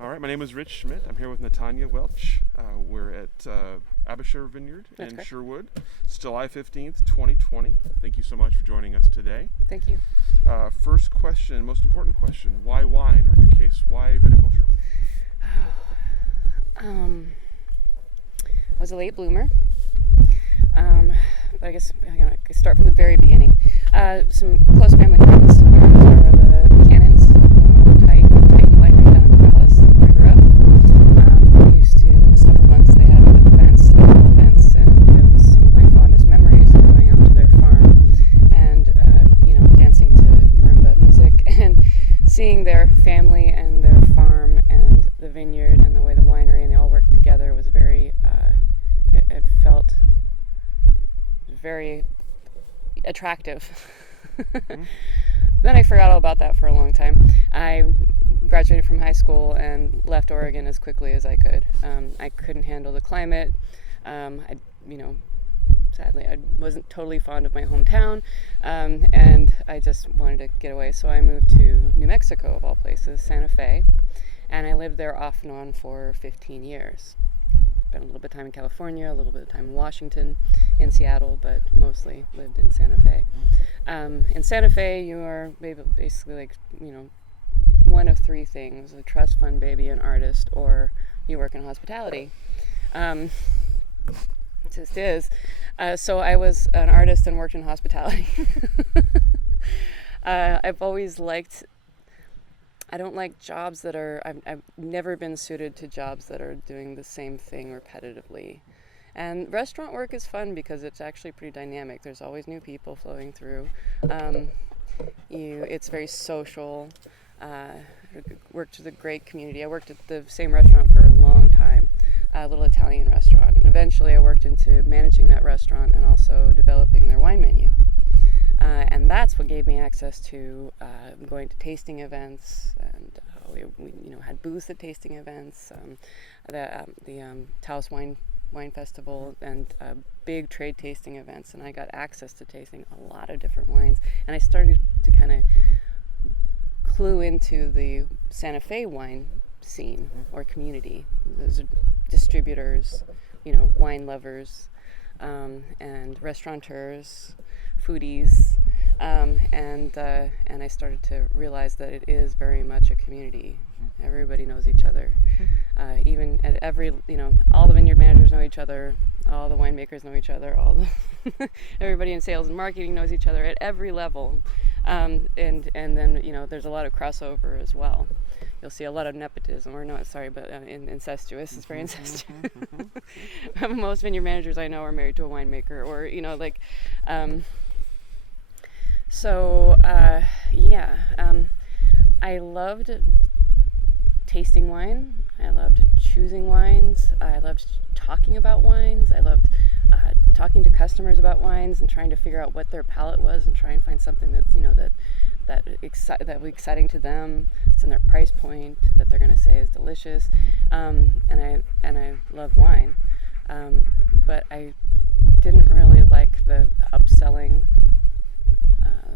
All right, my name is Rich Schmidt. I'm here with Natanya, Welch. We're at Aebischer Vineyard That's in correct. Sherwood. It's July 15th, 2020. Thank you so much for joining us today. Thank you. First question, most important question, why wine? Or in your case, why viticulture? I was a late bloomer. But I guess I'm going to start from the very beginning. Some close family friends are the Canons, Untitled winery down in the Palace, where I grew up. We used to, in the summer months, they had events, annual events, and it was some of my fondest memories of going out to their farm and, dancing to marimba music and seeing their family and their farm and the vineyard and the way the winery and they all worked together was very, it felt very attractive. Mm-hmm. Then I forgot all about that for a long time. I graduated from high school and left Oregon as quickly as I could. I couldn't handle the climate. Sadly, I wasn't totally fond of my hometown, and I just wanted to get away. So I moved to New Mexico, of all places, Santa Fe, and I lived there off and on for 15 years. Spent a little bit of time in California, a little bit of time in Washington, in Seattle, but mostly lived in Santa Fe. In Santa Fe, you are basically one of three things: a trust fund baby, an artist, or you work in hospitality. It just is. So I was an artist and worked in hospitality. I've always liked. I don't like jobs that are, I've never been suited to jobs that are doing the same thing repetitively. And restaurant work is fun because it's actually pretty dynamic. There's always new people flowing through. It's very social. Worked with a great community. I worked at the same restaurant for a long time, a little Italian restaurant. And eventually I worked into managing that restaurant and also developing their wine menu. And that's what gave me access to going to tasting events, and we had booths at tasting events, the Taos Wine Festival, and big trade tasting events. And I got access to tasting a lot of different wines, and I started to kind of clue into the Santa Fe wine scene or community. Those are distributors, wine lovers, and restaurateurs, foodies, and I started to realize that it is very much a community. Everybody knows each other. Even at every, all the vineyard managers know each other, all the winemakers know each other, everybody in sales and marketing knows each other at every level. And then, there's a lot of crossover as well. You'll see a lot of nepotism, incestuous. It's very incestuous. Most vineyard managers I know are married to a winemaker, or, I loved tasting wine. I loved choosing wines. I loved talking about wines. I loved talking to customers about wines and trying to figure out what their palate was and try and find something that's, that was exciting to them. It's in their price point that they're going to say is delicious. And I love wine. But I didn't really like the upselling,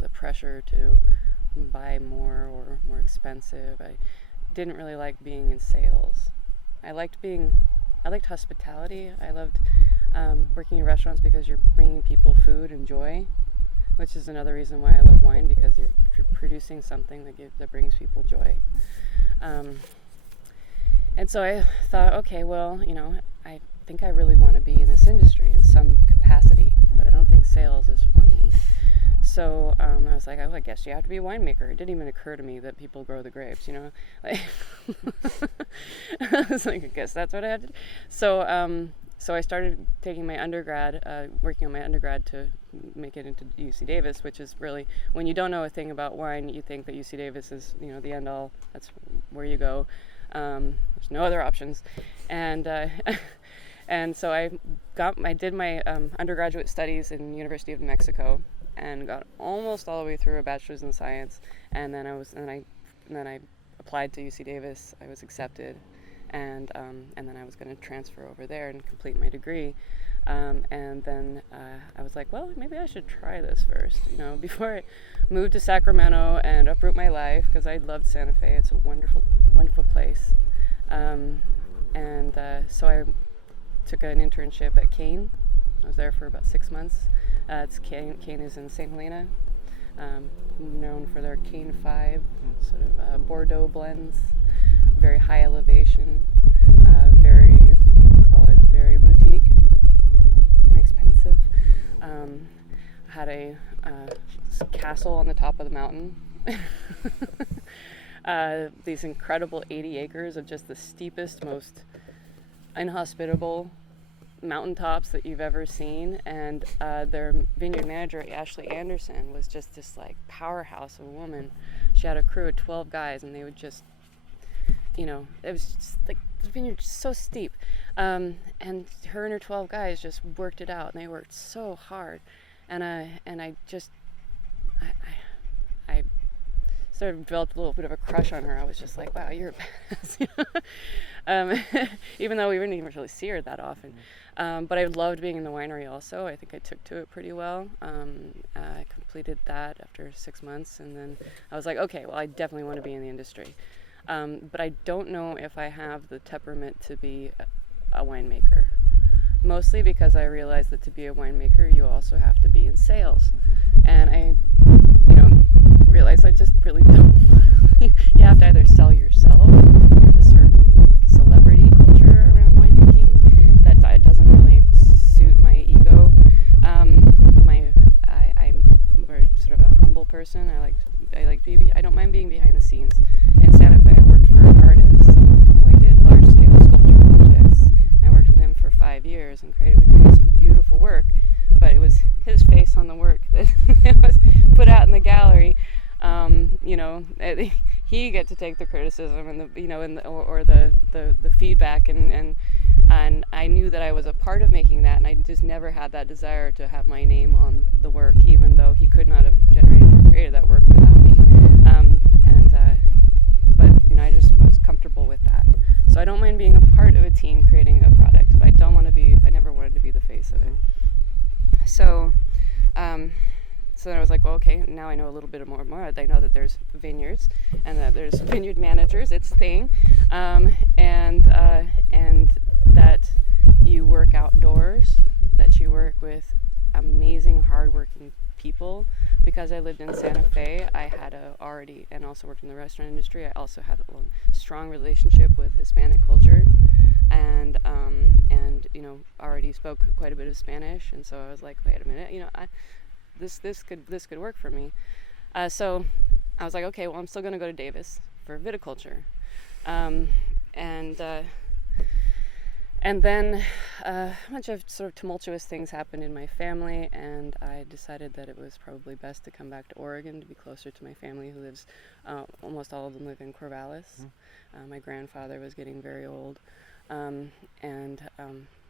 the pressure to buy more or more expensive. I didn't really like being in sales. I liked hospitality. I loved working in restaurants because you're bringing people food and joy, which is another reason why I love wine, because you're producing something that brings people joy. And so I thought, okay, well, I think I really want to be in this industry in some capacity, but I don't think sales is for me. So I was like, I guess you have to be a winemaker. It didn't even occur to me that people grow the grapes, I was like, I guess that's what I have to do. So I started taking my undergrad, working on my undergrad to make it into UC Davis, which is really, when you don't know a thing about wine, you think that UC Davis is, the end all. That's where you go. There's no other options. And so I did my undergraduate studies in University of New Mexico and got almost all the way through a bachelor's in science. And then I applied to UC Davis. I was accepted. And then I was going to transfer over there and complete my degree. And then I was like, well, maybe I should try this first, before I moved to Sacramento and uproot my life, because I loved Santa Fe. It's a wonderful, wonderful place. So I took an internship at Kane. I was there for about 6 months. It's Kane is in St. Helena, known for their Kane 5 sort of Bordeaux blends, very high elevation, very boutique, expensive. Had a castle on the top of the mountain. These incredible 80 acres of just the steepest, most inhospitable mountaintops that you've ever seen, and their vineyard manager, Ashley Anderson, was just this like powerhouse of a woman. She had a crew of 12 guys, and they would just, it was just like the vineyard's so steep, and her and her 12 guys just worked it out, and they worked so hard, and I sort of developed a little bit of a crush on her. I was just like, wow, you're a badass. Even though we didn't even really see her that often. But I loved being in the winery also. I think I took to it pretty well. I completed that after 6 months, and then I was like, okay, well, I definitely want to be in the industry. But I don't know if I have the temperament to be a winemaker. Mostly because I realized that to be a winemaker, you also have to be in sales. And I, realized I just really don't. You have to either sell yourself. There's a certain celebrity culture around winemaking that doesn't really suit my ego. I'm very sort of a humble person. I don't mind being behind the scenes. In Santa Fe, I worked for an artist. We did large-scale sculpture projects. I worked with him for 5 years and we created some beautiful work. But it was his face on the work that was put out in the gallery. He get to take the criticism and the feedback, and I knew that I was a part of making that, and I just never had that desire to have my name on the work, even though he could not have generated or created that work without me. But I just was comfortable with that. So I don't mind being a part of a team creating a product, but I never wanted to be the face of it. So then I was like, well, okay, now I know a little bit more. I know that there's vineyards and that there's vineyard managers, it's a thing, and that you work outdoors, that you work with amazing, hardworking people. Because I lived in Santa Fe, I had and also worked in the restaurant industry, I also had a strong relationship with Hispanic culture, and already spoke quite a bit of Spanish, and so I was like, wait a minute, this could work for me. So I was like, okay, well, I'm still going to go to Davis for viticulture, and then a bunch of sort of tumultuous things happened in my family, and I decided that it was probably best to come back to Oregon to be closer to my family, who lives, almost all of them live in Corvallis. My grandfather was getting very old, and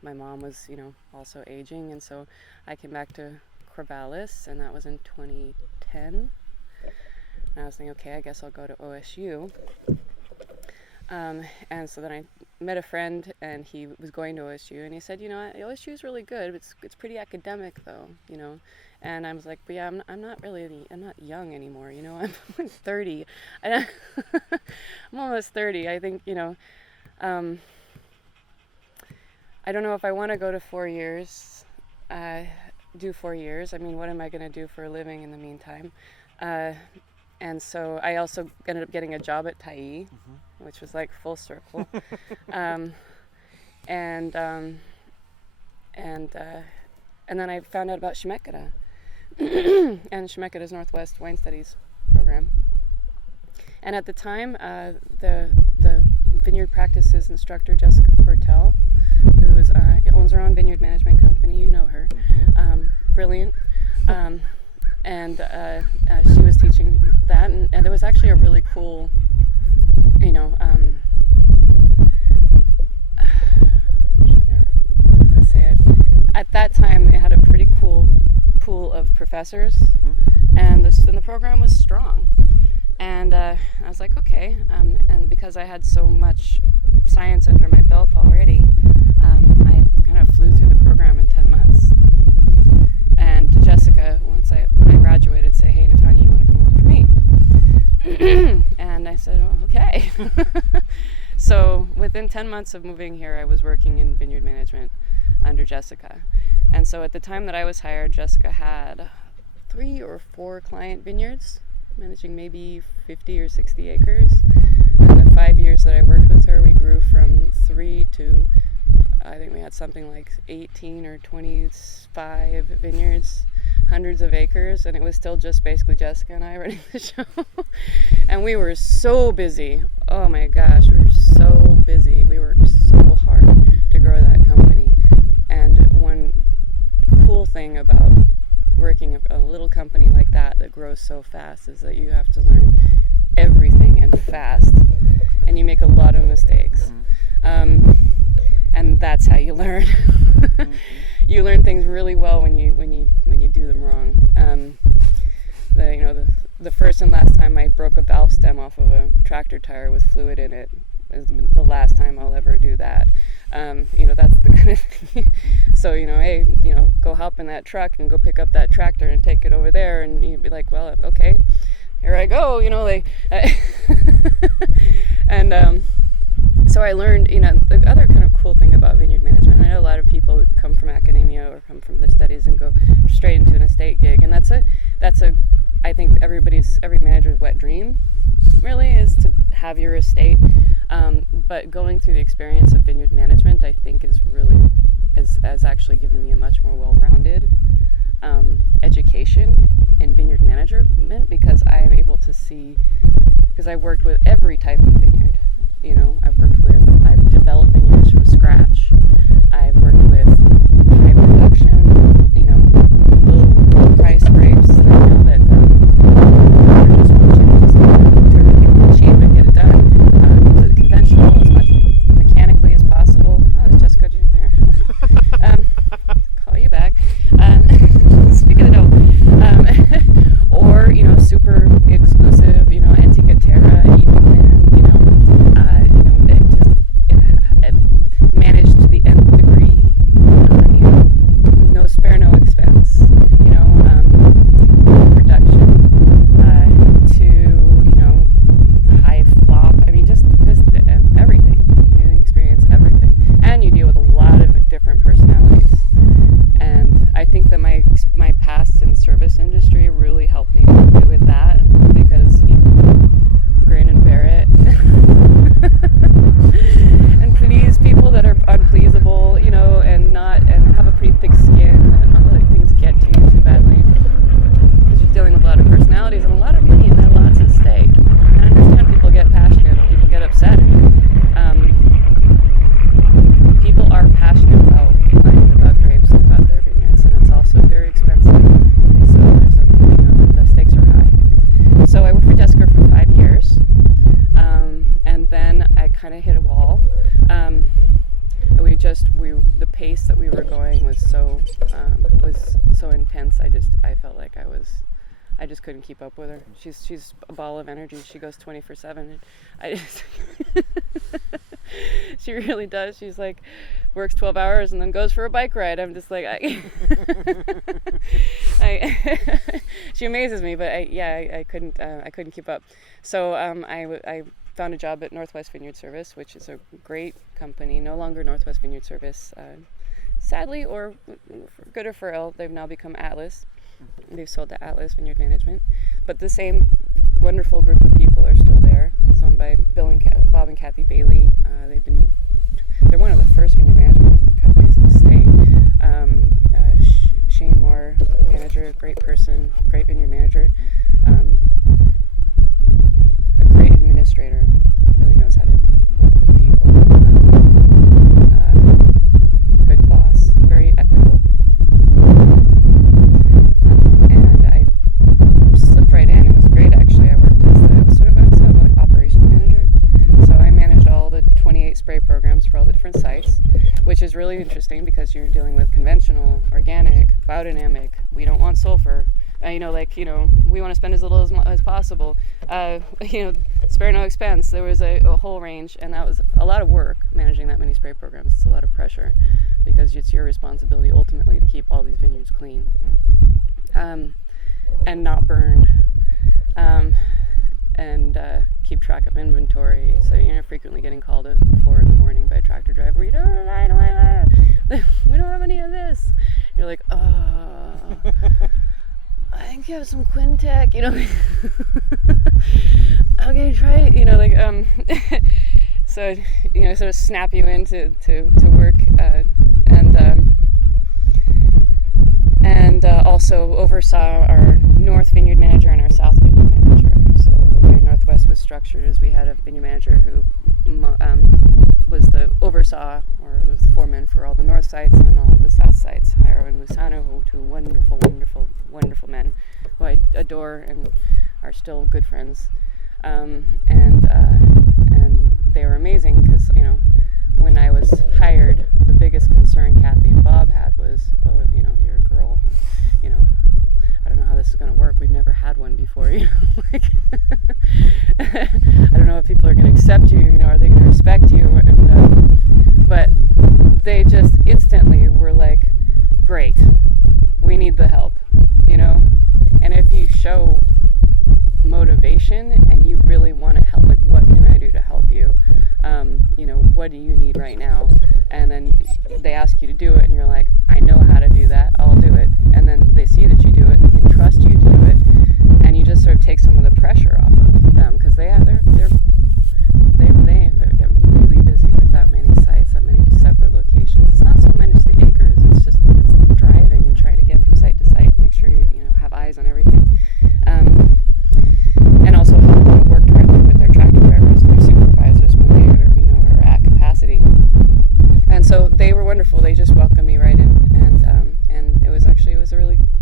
my mom was, also aging, and so I came back to Corvallis, and that was in 2010. And I was thinking, okay, I guess I'll go to OSU. And so then I met a friend, and he was going to OSU, and he said, OSU is really good. It's pretty academic, though, And I was like, but yeah, I'm not young anymore, I'm 30. I'm almost 30. I think, I don't know if I want to go to 4 years, do 4 years. I mean, what am I going to do for a living in the meantime? And so I also ended up getting a job at Tyee, which was like full circle. And then I found out about Schmidt and Schmidt Northwest Wine Studies program. And at the time, the vineyard practices instructor, Jessica Cortell, who owns her own vineyard management company, you know her, brilliant. And she was teaching that, and there was actually a really cool, at that time they had a pretty cool pool of professors, and the program was strong, and I was like, okay, and because I had so much science under my belt already, I kind of flew through the program in 10 months. And to Jessica, when I graduated, say, hey, Natanya, you want to come work for me? And I said, oh, okay. So within 10 months of moving here, I was working in vineyard management under Jessica. And so at the time that I was hired, Jessica had 3 or 4 client vineyards, managing maybe 50 or 60 acres. And the 5 years that I worked with her, we grew from 3 to, I think we had something like 18 or 25 vineyards, hundreds of acres, and it was still just basically Jessica and I running the show. And we were so busy. Oh my gosh, we were so busy. We worked so hard to grow that company. And one cool thing about working a little company like that grows so fast is that you have to learn everything and fast, and you make a lot of mistakes. And that's how you learn. You learn things really well when you do them wrong. The first and last time I broke a valve stem off of a tractor tire with fluid in it is the last time I'll ever do that. That's the kind of thing. So, hey, go hop in that truck and go pick up that tractor and take it over there, and you'd be like, well, okay, here I go, and so I learned, the other kind of cool thing about vineyard management. I know a lot of people come from academia or come from the studies and go straight into an estate gig, and that's a I think every manager's wet dream, really, is to have your estate. But going through the experience of vineyard management, I think has actually given me a much more well-rounded education in vineyard management, because I am able to see, because I worked with every type of vineyard. I've developed vineyards from scratch. I've worked with high production, low price grapes, that are just do everything cheap and get it done. Completely conventional, as much mechanically as possible. Oh, there's Jessica there. Call you back. Speaking of dough, or super exclusive, Antica Terra, managed to the nth degree, no spare, no expense, production, to high flop. I mean, just everything. You experience everything, and you deal with a lot of different personalities. And I think that my past in service industry really helped me with that, because grin and bear it. And please people that are unpleasable, and have a pretty thick skin, and not let things get to you too badly, because you're dealing with a lot of personalities and a lot of money, and there are lots at stake. And I understand people get passionate, people get upset. People are passionate about wine, about grapes, and about their vineyards, and it's also very expensive. So there's the stakes are high. So I worked for Jessica for 5 years, and then I kind of hit a wall. The pace that we were going was so intense. I felt like I just couldn't keep up with her. She's a ball of energy. She goes 24/7. She really does. She's like, works 12 hours and then goes for a bike ride. I'm just like, she amazes me, but I couldn't keep up. So I found a job at Northwest Vineyard Service, which is a great company. No longer Northwest Vineyard Service, sadly, or for good or for ill, they've now become Atlas. They've sold to Atlas Vineyard Management, but the same wonderful group of people are still there. It's owned by Bob and Kathy Bailey. They're one of the first vineyard management companies in the state. Shane Moore, manager, great person, great vineyard manager. A great administrator, really knows how to work with people. Good boss, very ethical. And I slipped right in. It was great, actually. I was sort of like operational manager. So I managed all the 28 spray programs for all the different sites, which is really interesting because you're dealing with conventional, organic, biodynamic. We don't want sulfur. We want to spend as little as possible. Spare no expense. There was a whole range, and that was a lot of work managing that many spray programs. It's a lot of pressure because it's your responsibility ultimately to keep all these vineyards clean and not burned. and keep track of inventory. So you're frequently getting called at 4 a.m. by a tractor driver. We don't have any of this. You're like, oh, I think you have some Quintec, okay, try it, so, sort of snap you into to work, and also oversaw our North Vineyard manager and our South Vineyard manager. So the way Northwest was structured is we had a vineyard manager who was the oversaw, or was the foreman for all the north sites, and then all of the south sites, Jairo and Musano, two wonderful, wonderful, wonderful men who I adore and are still good friends. And they were amazing because, when I was hired, the biggest concern Kathy and Bob had was, you're a girl, I don't know how this is going to work. We've never had one before, I don't know if people are going to accept you, are they going to respect you? And, but they just instantly were like, great, we need the help, and if you show motivation and you really want to help, like, what can I do to help you? What do you need right now? And then they ask you to do it, and you're like, I know how to do that, I'll do it. And then they see that you do it, they can trust you to do it, and you just sort of take some of the pressure off of them, because they get really busy with that many sites, that many separate locations. It's not so much the acres, it's the driving and trying to get from site to site and make sure you have eyes on everything. And also work directly with their tractor drivers and their supervisors when they are at capacity. And so they were wonderful. They just welcomed me right in, and it was a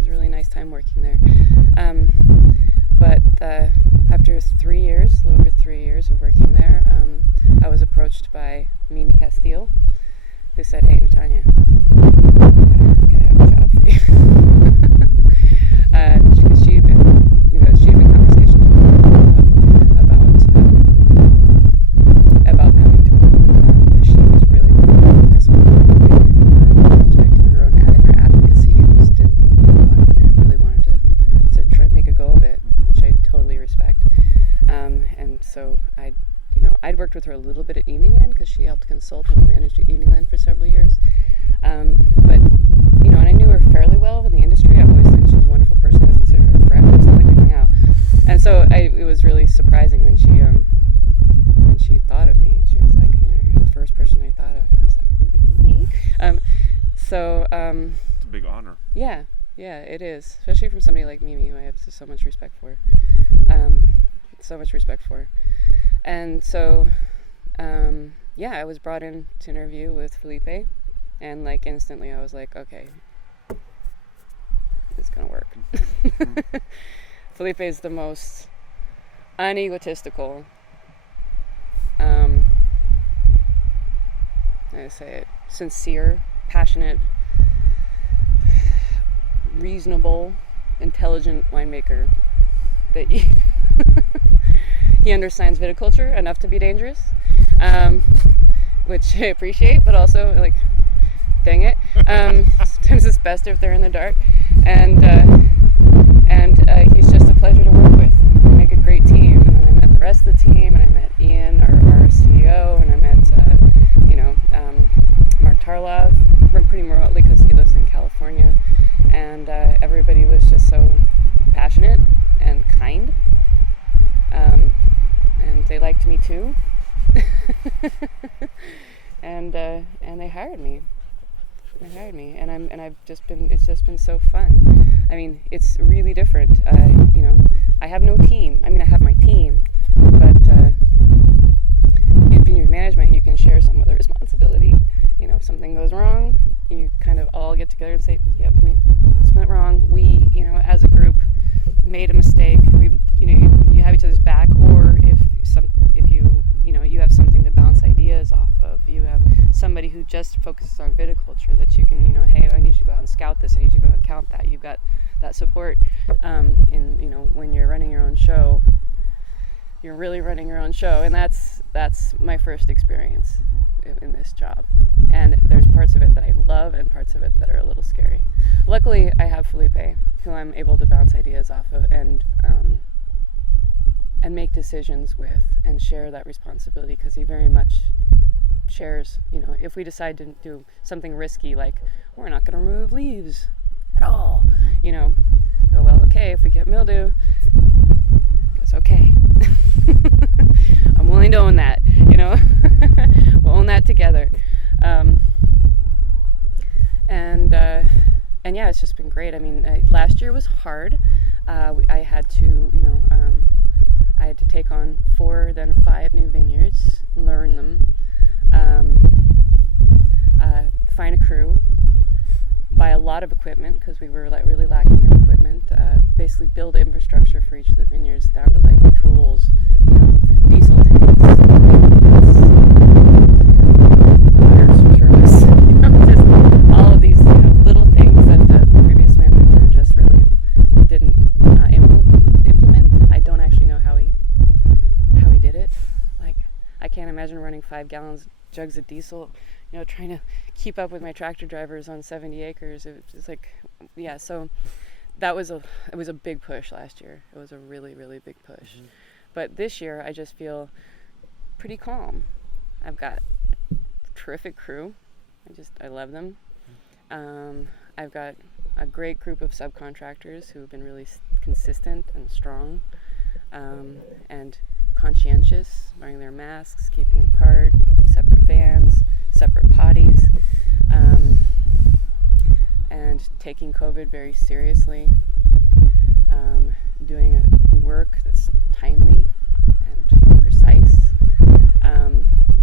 really nice time working there. But after 3 years, a little over 3 years of working there, I was approached by Mimi Castile, who said, "Hey, Natanya, I think I have a job for you." Because she'd been conversations with her about coming to work with them, but she was really wanting to focus on her own project and her advocacy. Just really wanted to try to make a go of it, which I totally respect. And so I'd worked with her a little bit at Eveningland because she helped consult when I managed at Eveningland for several years. But and I knew her fairly well in the industry. I've always thought she was a wonderful person. I was considered her a friend, but it's not like we hung out. And so it was really surprising when she thought of me. She was like, "You're the first person I thought of," and I was like, "Me?" It's a big honor. Yeah, it is, especially from somebody like Mimi, who I have so much respect for. And so, I was brought in to interview with Felipe, and instantly I was like, okay, it's gonna work. Felipe is the most unegotistical, I say it, sincere, passionate, reasonable, intelligent winemaker that he understands viticulture enough to be dangerous, which I appreciate, but also dang it, sometimes it's best if they're in the dark, and he's just a pleasure to work with. We make a great team. And then I met the rest of the team, and I met Ian, our CEO, and I met Mark Tarlov, pretty remotely because he lives in California, and everybody was just so passionate and kind, and they liked me too. and they hired me. It's just been so fun. I mean, it's really different. I have no team. I mean, I have my team, but in vineyard management, you can share some of the responsibility. If something goes wrong, you kind of all get together and say, "Yep, this went wrong. We, as a group, made a mistake." You have each other's back, or if you have something to bounce ideas off of. You have somebody who just focuses on viticulture that you can, hey, I need you to go out and scout this. I need you to go out and count that. You've got that support. When you're running your own show, you're really running your own show, and that's my first experience in this job. And there's parts of it that I love and parts of it that are a little scary. Luckily, I have Felipe, who I'm able to bounce ideas off of, and and make decisions with and share that responsibility, because he very much shares, if we decide to do something risky, like we're not going to remove leaves at all, well, okay, if we get mildew, it's okay. I'm willing to own that, we'll own that together. And yeah, it's just been great. I mean, last year was hard. I had to, I had to take on 4, then 5 new vineyards, learn them, find a crew, buy a lot of equipment because we were really lacking in equipment. Basically, build infrastructure for each of the vineyards down to like tools, diesel tanks, service, just all of these little things that the previous manager just really didn't implement. I don't actually know how he did it. Like, I can't imagine running 5 jugs of diesel, trying to keep up with my tractor drivers on 70 acres. It was like, yeah, so it was a big push last year. It was a really, really big push. Mm-hmm. But this year, I just feel pretty calm. I've got a terrific crew. I love them. I've got a great group of subcontractors who have been really consistent and strong, and conscientious, wearing their masks, keeping apart, separate vans, separate potties, and taking COVID very seriously, doing work that's timely and precise.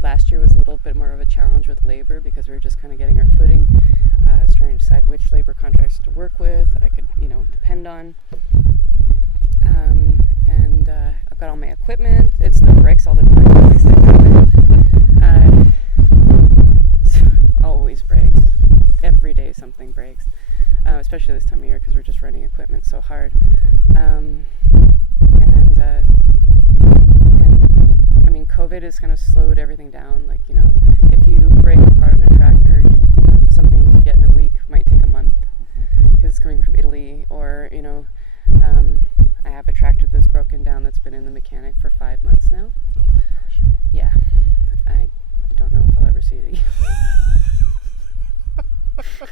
Last year was a little bit more of a challenge with labor because we were just kind of getting our footing. I was trying to decide which labor contracts to work with that I could, depend on. And I've got all my equipment. It still breaks all the time. Always breaks. Every day something breaks. Especially this time of year because we're just running equipment so hard. And I mean, COVID has kind of slowed everything down. Like, if you break apart on a tractor, something you can get in a week might take a month because it's coming from Italy, or, I have a tractor that's broken down that's been in the mechanic for 5 months now. Oh my gosh. Yeah. I don't know if I'll ever see it again.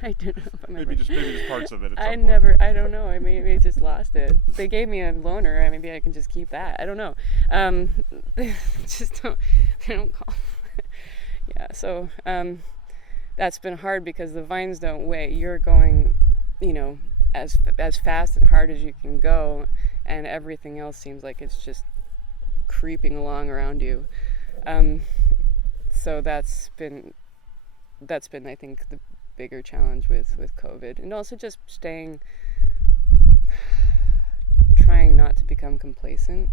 I don't know if I'm maybe just parts of it at some point. I don't know. I maybe just lost it. They gave me a loaner. Maybe I can just keep that. I don't know. They don't call. Yeah. So that's been hard because the vines don't wait. You're going, as fast and hard as you can go, and everything else seems like it's just creeping along around you. So that's been I think the bigger challenge with COVID, and also just trying not to become complacent,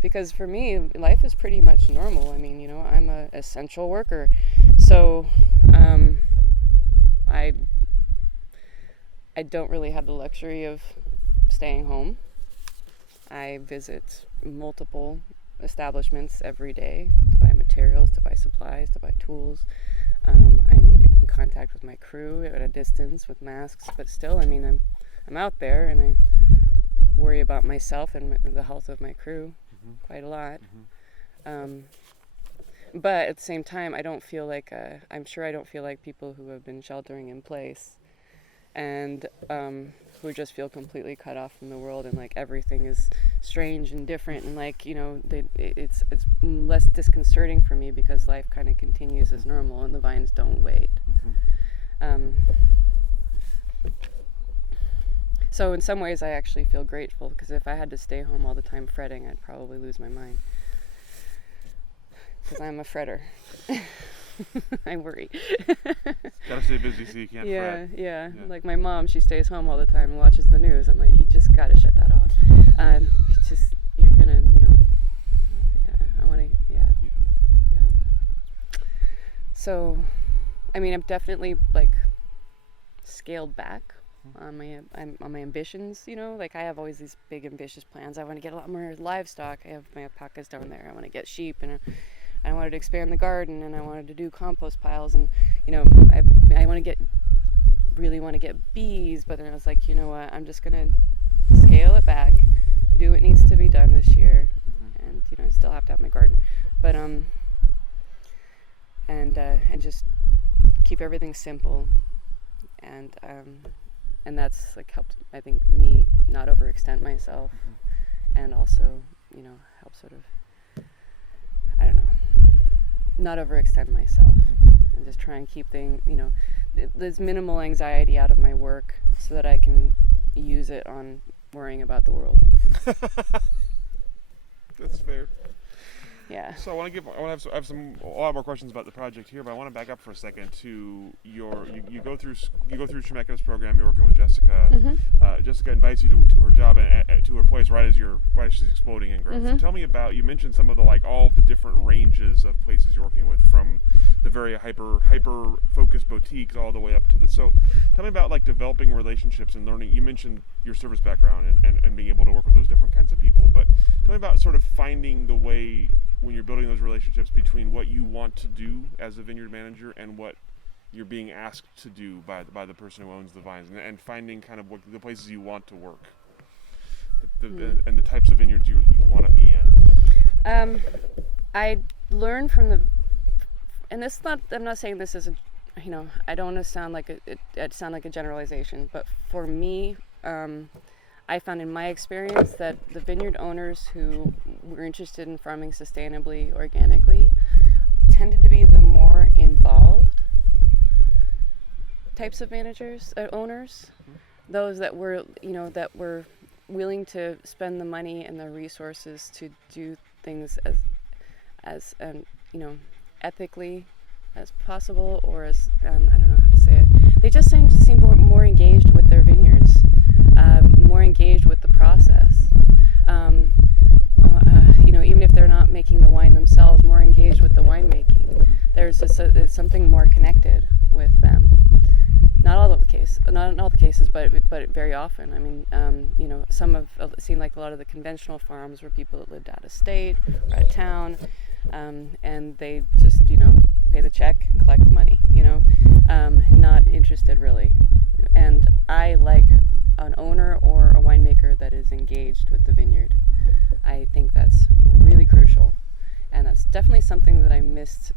because for me life is pretty much normal. I mean, I'm an essential worker, so I don't really have the luxury of staying home. I visit multiple establishments every day to buy materials, to buy supplies, to buy tools. I'm in contact with my crew at a distance with masks, but still, I mean, I'm out there, and I worry about myself and the health of my crew quite a lot. But at the same time, I don't feel like I'm sure I don't feel like people who have been sheltering in place and who just feel completely cut off from the world, and like everything is strange and different, and like it's less disconcerting for me because life kind of continues as normal and the vines don't wait. So in some ways I actually feel grateful, because if I had to stay home all the time fretting, I'd probably lose my mind, because I'm a fretter. I worry. Gotta stay busy so you can't fret. Yeah. Like my mom, she stays home all the time and watches the news. I'm like, you just gotta shut that off. You're gonna, I wanna, yeah. So, I mean, I'm definitely like scaled back on my ambitions. Like I have always these big ambitious plans. I want to get a lot more livestock. I have my alpacas down there. I want to get sheep, and I wanted to expand the garden, and I wanted to do compost piles, and I really want to get bees. But then I was like, you know what? I'm just gonna scale it back, do what needs to be done this year, I still have to have my garden, but and just keep everything simple, and that's like helped, I think, me not overextend myself, and also help sort of, I don't know, not overextend myself, and just try and keep things, there's minimal anxiety out of my work so that I can use it on worrying about the world. That's fair. Yeah. So I have a lot more questions about the project here, but I want to back up for a second to you go through Shemeka's program. You're working with Jessica. Jessica invites you to her job and to her place right as she's exploding in growth. So tell me about, you mentioned some of the all of the different ranges of places you're working with, from the very hyper focused boutiques all the way up to the. So tell me about developing relationships and learning. You mentioned your service background and being able to work with those different kinds of people, but tell me about sort of finding the way when you're building those relationships between what you want to do as a vineyard manager and what you're being asked to do by the person who owns the vines, and finding kind of what the places you want to work, and the types of vineyards you want to be in. I learned from and I'm not saying this is I don't want to sound like a generalization, but for me, I found in my experience that the vineyard owners who were interested in farming sustainably, organically, tended to be the more involved types of owners, those that were willing to spend the money and the resources to do things as ethically as possible, or as I don't know how to say it. They just seem more engaged with their vineyards. More engaged with the process, even if they're not making the wine themselves, more engaged with the winemaking. There's something more connected with them. Not in all the cases, but very often. I mean, it seemed like a lot of the conventional farms were people that lived out of state or out of town, and they just pay the check and collect the money. Not interested really. And I like an owner or a winemaker that is engaged with the vineyard. I think that's really crucial, and that's definitely something that I missed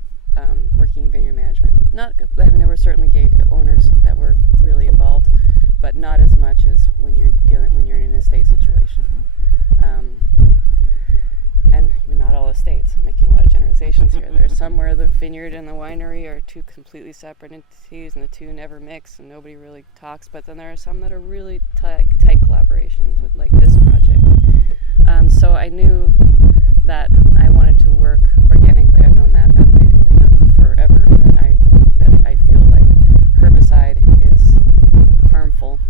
working in vineyard management. There were certainly owners that were really involved, but not as much as when you're in an estate situation. And even not all estates. I'm making a lot of generalizations here. There's some where the vineyard and the winery are two completely separate entities, and the two never mix, and nobody really talks. But then there are some that are really tight collaborations, with like this project. So I knew that I wanted to work organically. I've known that forever. That I feel like herbicide is harmful.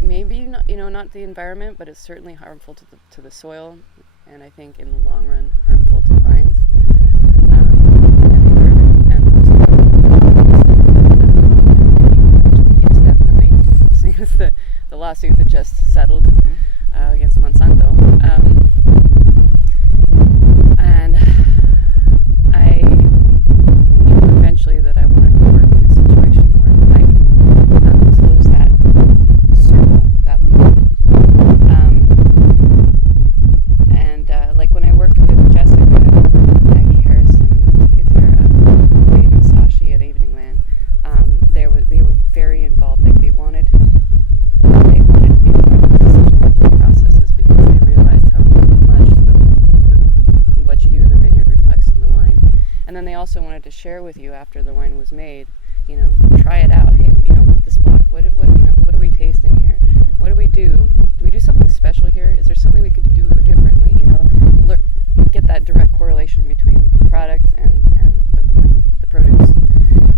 Maybe not the environment, but it's certainly harmful to the soil, and I think in the long run harmful to the vines and the environment. And yes, definitely. Same as the lawsuit that just settled against Monsanto, and I knew eventually that I wanted to work in a situation where I could close that circle, that loop. Like when I worked with Jessica, I worked with Maggie Harrison, Tika Dave and Sashi at Evening Land. They were very involved. Like they wanted to be part of the decision-making processes, because they realized how much what you do in the vineyard reflects in the wine. And then they also wanted to share with you after the wine was made. Try it out. Hey, this block. What are we tasting here? What do we do? Do we do something special here? Is there something we could do differently? Get that direct correlation between the product and the produce.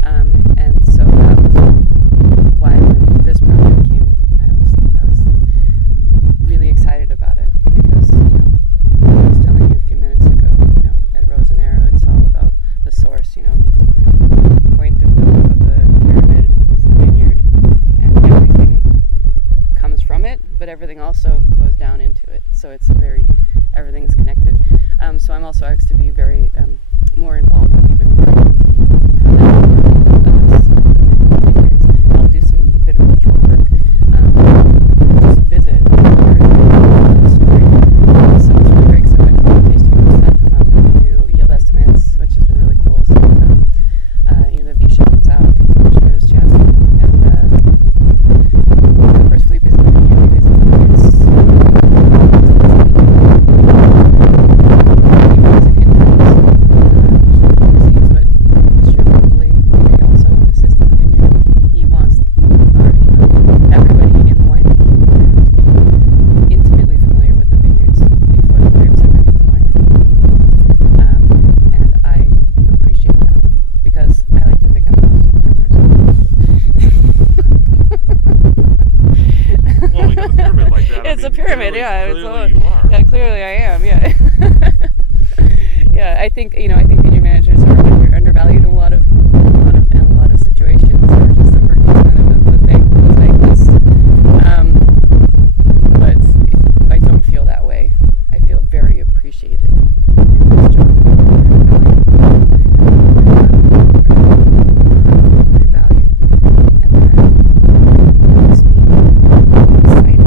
And so that was why when this project came, I was really excited about it, because as I was telling you a few minutes ago, at Rosanero, it's all about the source. The point of the pyramid is the vineyard, and everything comes from it, but everything also goes down into it. So it's everything's connected. So I'm also asked to be very more involved with even vineyards. I'll do some viticultural work, just visit, learn the story. So it's really great, 'cause pyramid like that. It's a pyramid, yeah. Clearly you are. Yeah, clearly I am, yeah. Yeah, I think vineyard managers are undervalued in a lot of situations, or just overlooked, kind of a thing like this. But I don't feel that way. I feel very appreciated in this job. Very valued, and that makes me excited.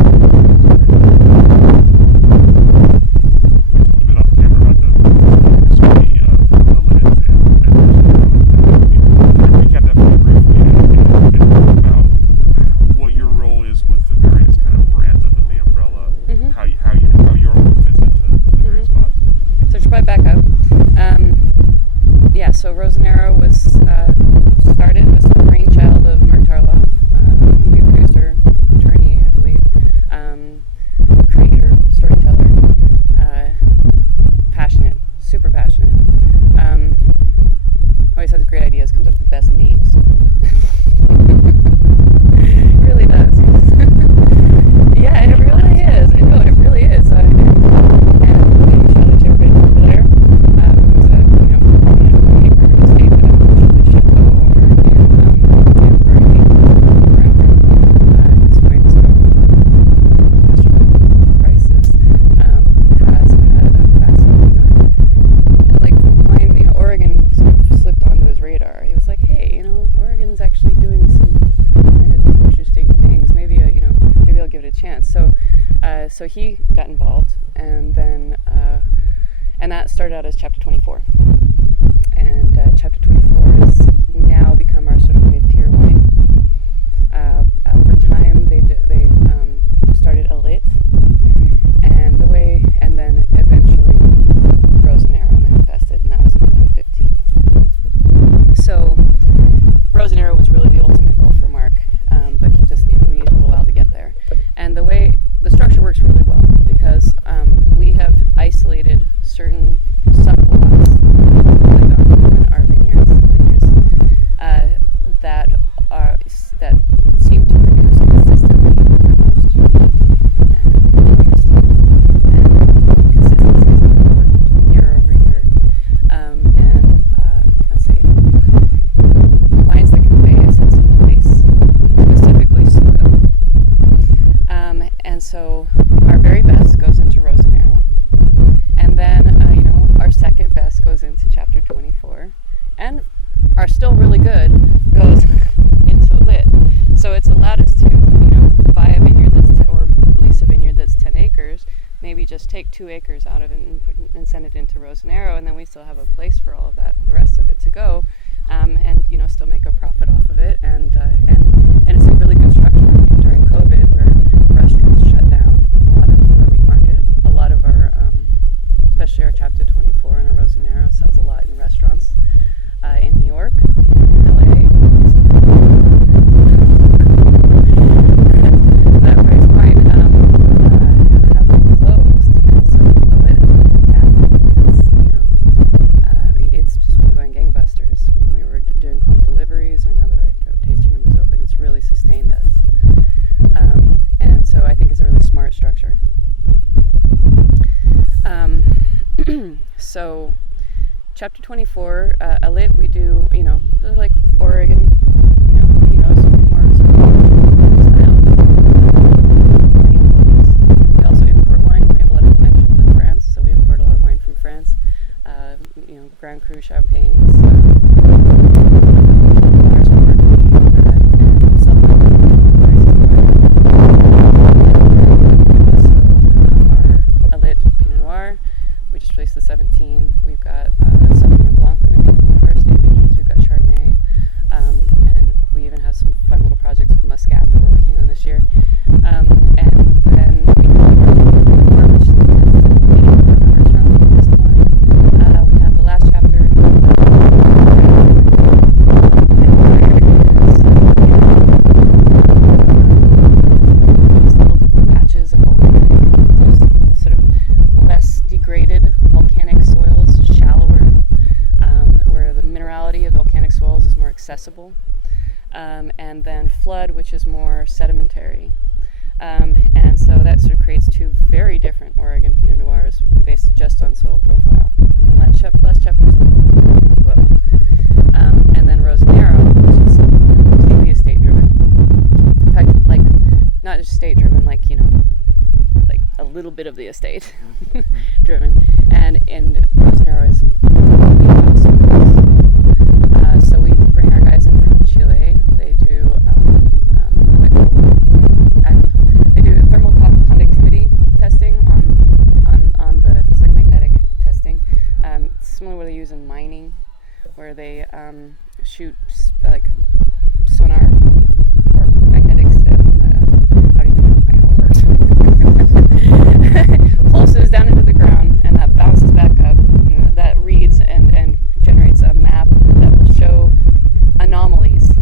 A bit off camera about the history of the limit and recap that for me briefly and about what your role is with the various kind of brands under the umbrella, how your role fits into the various spots. So I should probably back up. So Rosanero was started, was the brainchild of Mark Tarloff, movie producer, attorney, I believe, creator, storyteller, passionate, super passionate. Always has great ideas, comes up with the best names. It really does. Yeah, it really is. It really is. And Untitled Chapter over there, who's a prominent winemaker, estate chateau owner in Burgundy, his wines go for astronomical prices. Has had a fascinating, like wine. Oregon sort of slipped onto his radar. He was like, hey, Oregon's actually doing some kind of interesting things. Maybe I'll give it a chance. So he got involved, and then and that started out as Chapter 24. And Chapter 24 has now become our sort of mid-tier wine. Over time, they started a lit, and then eventually Rosanero manifested, and that was in 2015. So Rosanero was really the ultimate goal for Mark, but he just, we needed a little while to get there. And the structure works really well because we have isolated certain subplots, like on our vineyards, that seem to produce consistently the most unique and interesting, and consistency is really important year over year. I'd say wines that convey a sense of place, specifically soil. And so our very best goes into Rosanero, and then our second best goes into Chapter 24, and our still really good goes into lit. So it's allowed us to buy a vineyard or lease a vineyard that's 10 acres, maybe just take 2 acres out of it and send it into Rosanero, and then we still have a place for all of that, the rest of it to go, and still make a profit off of it, and it's a really good structure. During COVID, where restaurants shut down, where we market a lot of our, especially our Chapter 24 and our Rosanero sells a lot in restaurants in New York and in LA. That price point have closed, and so the lit is fantastic because it's just been going gangbusters. When we were doing home deliveries, or now that our tasting room is open, it's really sustained us. And so I think it's a really smart structure. So Chapter 24, a lit, we do, like Oregon, Pinot, more sort of style. We also import wine. We have a lot of connections in France, so we import a lot of wine from France. Grand Cru champagnes, we just released the 17. We've got Sauvignon Blanc that we make from one of our estate vineyards. We've got Chardonnay, and we even have some fun little projects with Muscat that we're working on this year. And then we have our 24, which tends to be a restaurant focused wine. We have the last chapter. And those little patches of volcanic, those sort of less degraded volcanic soils, shallower, where the minerality of the volcanic soils is more accessible, and then flood, which is more sedimentary, and And so that sort of creates two very different Oregon Pinot Noirs based just on soil profile. And last chapter is whoa. And then Rosanero, which is completely estate driven. In fact, like not just estate driven, like like a little bit of the estate driven. And Rosanero is really awesome with us. So we bring our guys in from Chile. They do thermal conductivity testing on the, it's like magnetic testing, similar to what they use in mining, where they shoot like sonar or magnetics. I don't even know quite how it works. Pulses down into the ground, and that bounces back up, and that reads and generates a map that will show anomalies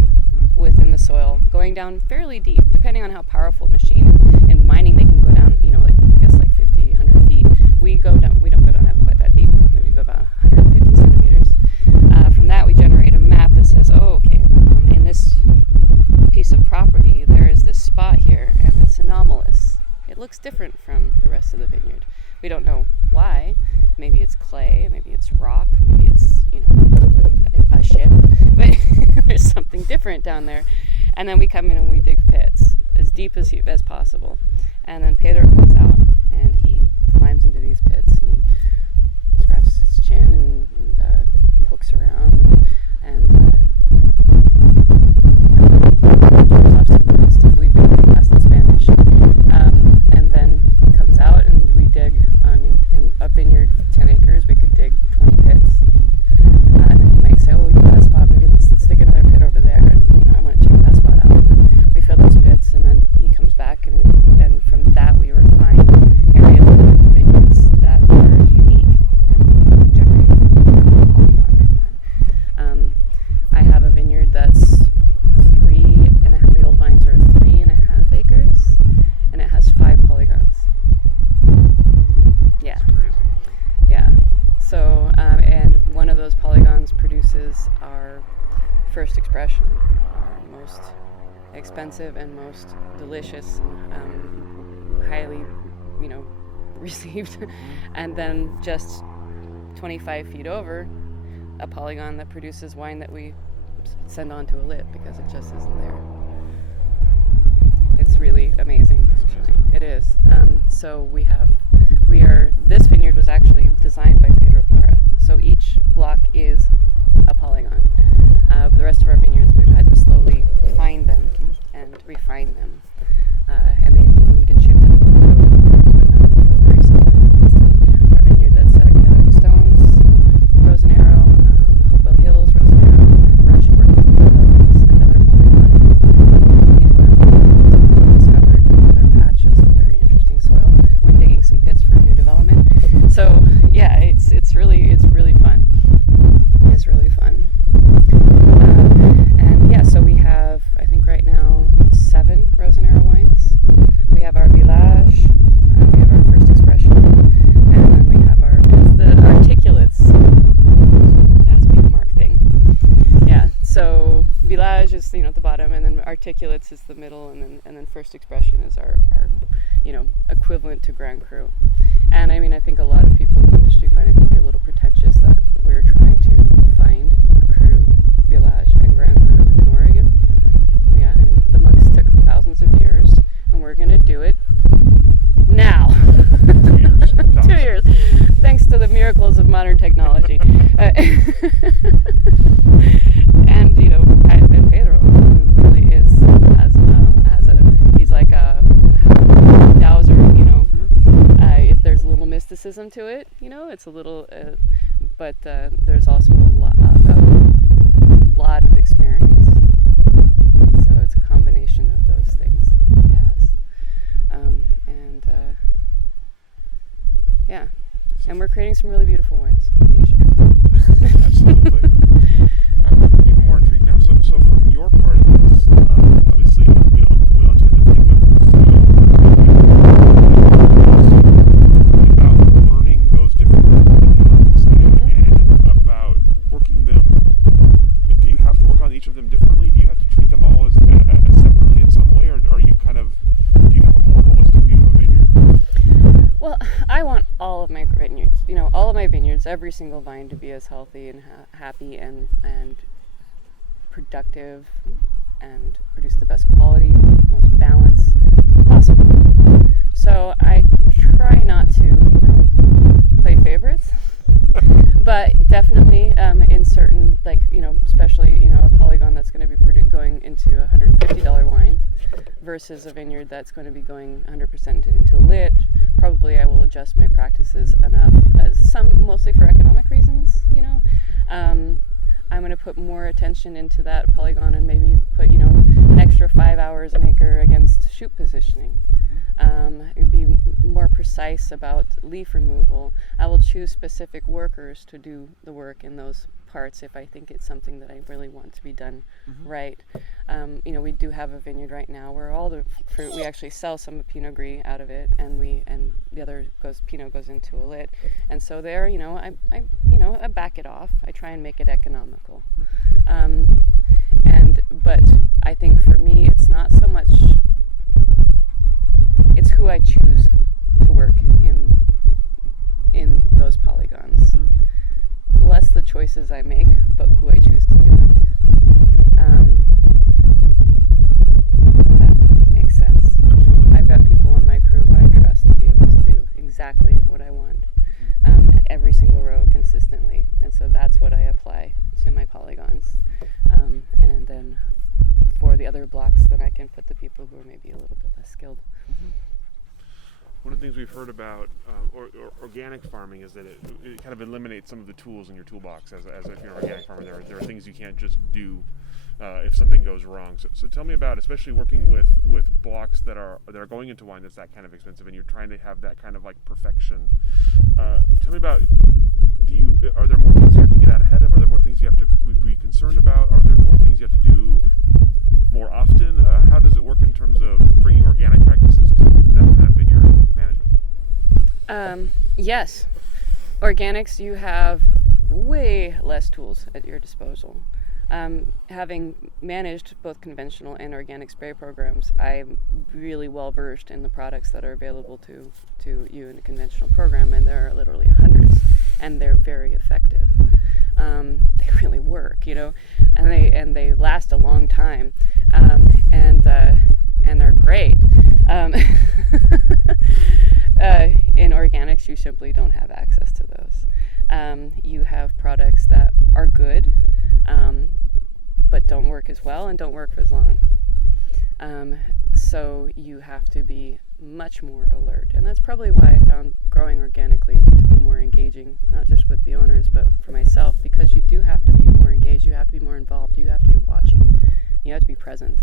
within the soil, going down fairly deep, depending on how powerful machine. In mining, they can go down, like I guess like 50, 100 feet. We don't go down quite that deep. Maybe go about 150 centimeters. From that, we generate a map that says, oh, okay, in this piece of property, there is this spot here, and it's anomalous. It looks different from the rest of the vineyard. We don't know why. Maybe it's clay, maybe it's rock, maybe it's, a ship, but there's something different down there. And then we come in and we dig pits as deep as possible. And then Pedro comes out and he climbs into these pits and he scratches his chin and pokes around and turns off some notes to Felipe really fast in Spanish. And then comes out and we dig, in a vineyard 10 acres, we could dig 20 pits. And then he might say, oh, you got a spot, maybe let's dig another pit over there, and I want to check that spot out. And we fill those pits, and then he comes back, and from that we refine areas within the vineyards that are unique, and we generate polygon from that. I have a vineyard that's 3.5. The old vines are 3.5 acres, and it has 5 polygons. Yeah. That's crazy. Yeah. So, and one of those polygons produces our first expression, our most expensive and most delicious, highly, received. And then just 25 feet over, a polygon that produces wine that we send on to a lip because it just isn't there. It's really amazing. It is. So this vineyard was actually designed by Pedro Parra. So each block is a polygon. The rest of our vineyards, we've had to slowly find them and refine them. And they moved and shifted a little bit over the years, but now they feel very solid. At least in our vineyard, that's Gathering Stones, Rosanero, Hopewell Hills, Rosanero. We're actually working with another polygon and discovered another patch of some very interesting soil when digging some pits for new development. So yeah, it's really fun. It's really fun. And yeah, so we have, I think right now, 7 Rosanero wines. We have our Village, we have our first expression, and then we have the articulates. That's being a mark thing. Yeah, so Village is, at the bottom, and then articulates is the middle, and then first expression is our equivalent to Grand Cru. And I think a lot of people in the industry find it to be a little pretentious that we're trying to find Cru, Village, and Grand Cru in Oregon. Yeah, the monks took thousands of years, and we're going to do it now. 2 years. 2 years, thanks to the miracles of modern technology. And and Pedro, who really is he's like a dowser. There's a little mysticism to it. It's a little, but there's also a lot of experience. So it's a combination of those things that he has. Yeah. And we're creating some really beautiful wines that you should try. Absolutely. I'm even more intrigued now. So from your part of this, obviously we don't tend to think of soil about learning those different polygons and about working them. Do you have to work on each of them differently? Do you have to treat them all as separately in some way, or are you do you have a more holistic view of all of my vineyards, all of my vineyards, every single vine to be as healthy and happy and productive and produce the best quality, most balance possible. So I try not to, play favorites, but definitely in certain, especially, a polygon that's going to be going into a $150 wine versus a vineyard that's going to be going 100% into a lit. Probably I will adjust my practices enough, mostly for economic reasons, I'm going to put more attention into that polygon and maybe put, an extra 5 hours an acre against shoot positioning. Be more precise about leaf removal. I will choose specific workers to do the work in those parts if I think it's something that I really want to be done right. We do have a vineyard right now where all the fruit, we actually sell some Pinot Gris out of it, and the other Pinot goes into a lit, and so there, I back it off. I try and make it economical, but I think for me, it's not so much. It's who I choose to work in those polygons. Less the choices I make, but who I choose to do it. That makes sense. Absolutely. I've got people on my crew who I trust to be able to do exactly what I want at every single row consistently. And so that's what I apply to my polygons. And then for the other blocks, then I can put the people who are maybe a little bit less skilled. One of the things we've heard about organic farming is that it kind of eliminates some of the tools in your toolbox. As if you're an organic farmer, there are things you can't just do if something goes wrong. So tell me about, especially working with blocks that are going into wine that's that kind of expensive, and you're trying to have that kind of like perfection. Tell me about, are there more things you have to get out ahead of? Are there more things you have to be concerned about? Are there more things you have to do more often? How does it work in terms of bringing organic practices to that kind of vineyard management? Yes. Organics, you have way less tools at your disposal. Having managed both conventional and organic spray programs, I'm really well versed in the products that are available to you in a conventional program, and there are literally hundreds, and they're very effective. They really work, and they last a long time, and they're great. In organics, you simply don't have access to those. You have products that are good, but don't work as well and don't work for as long. So you have to be much more alert, and that's probably why I found growing organically to be more engaging, not just with the owners, but for myself, because you do have to be more engaged, you have to be more involved, you have to be watching, you have to be present.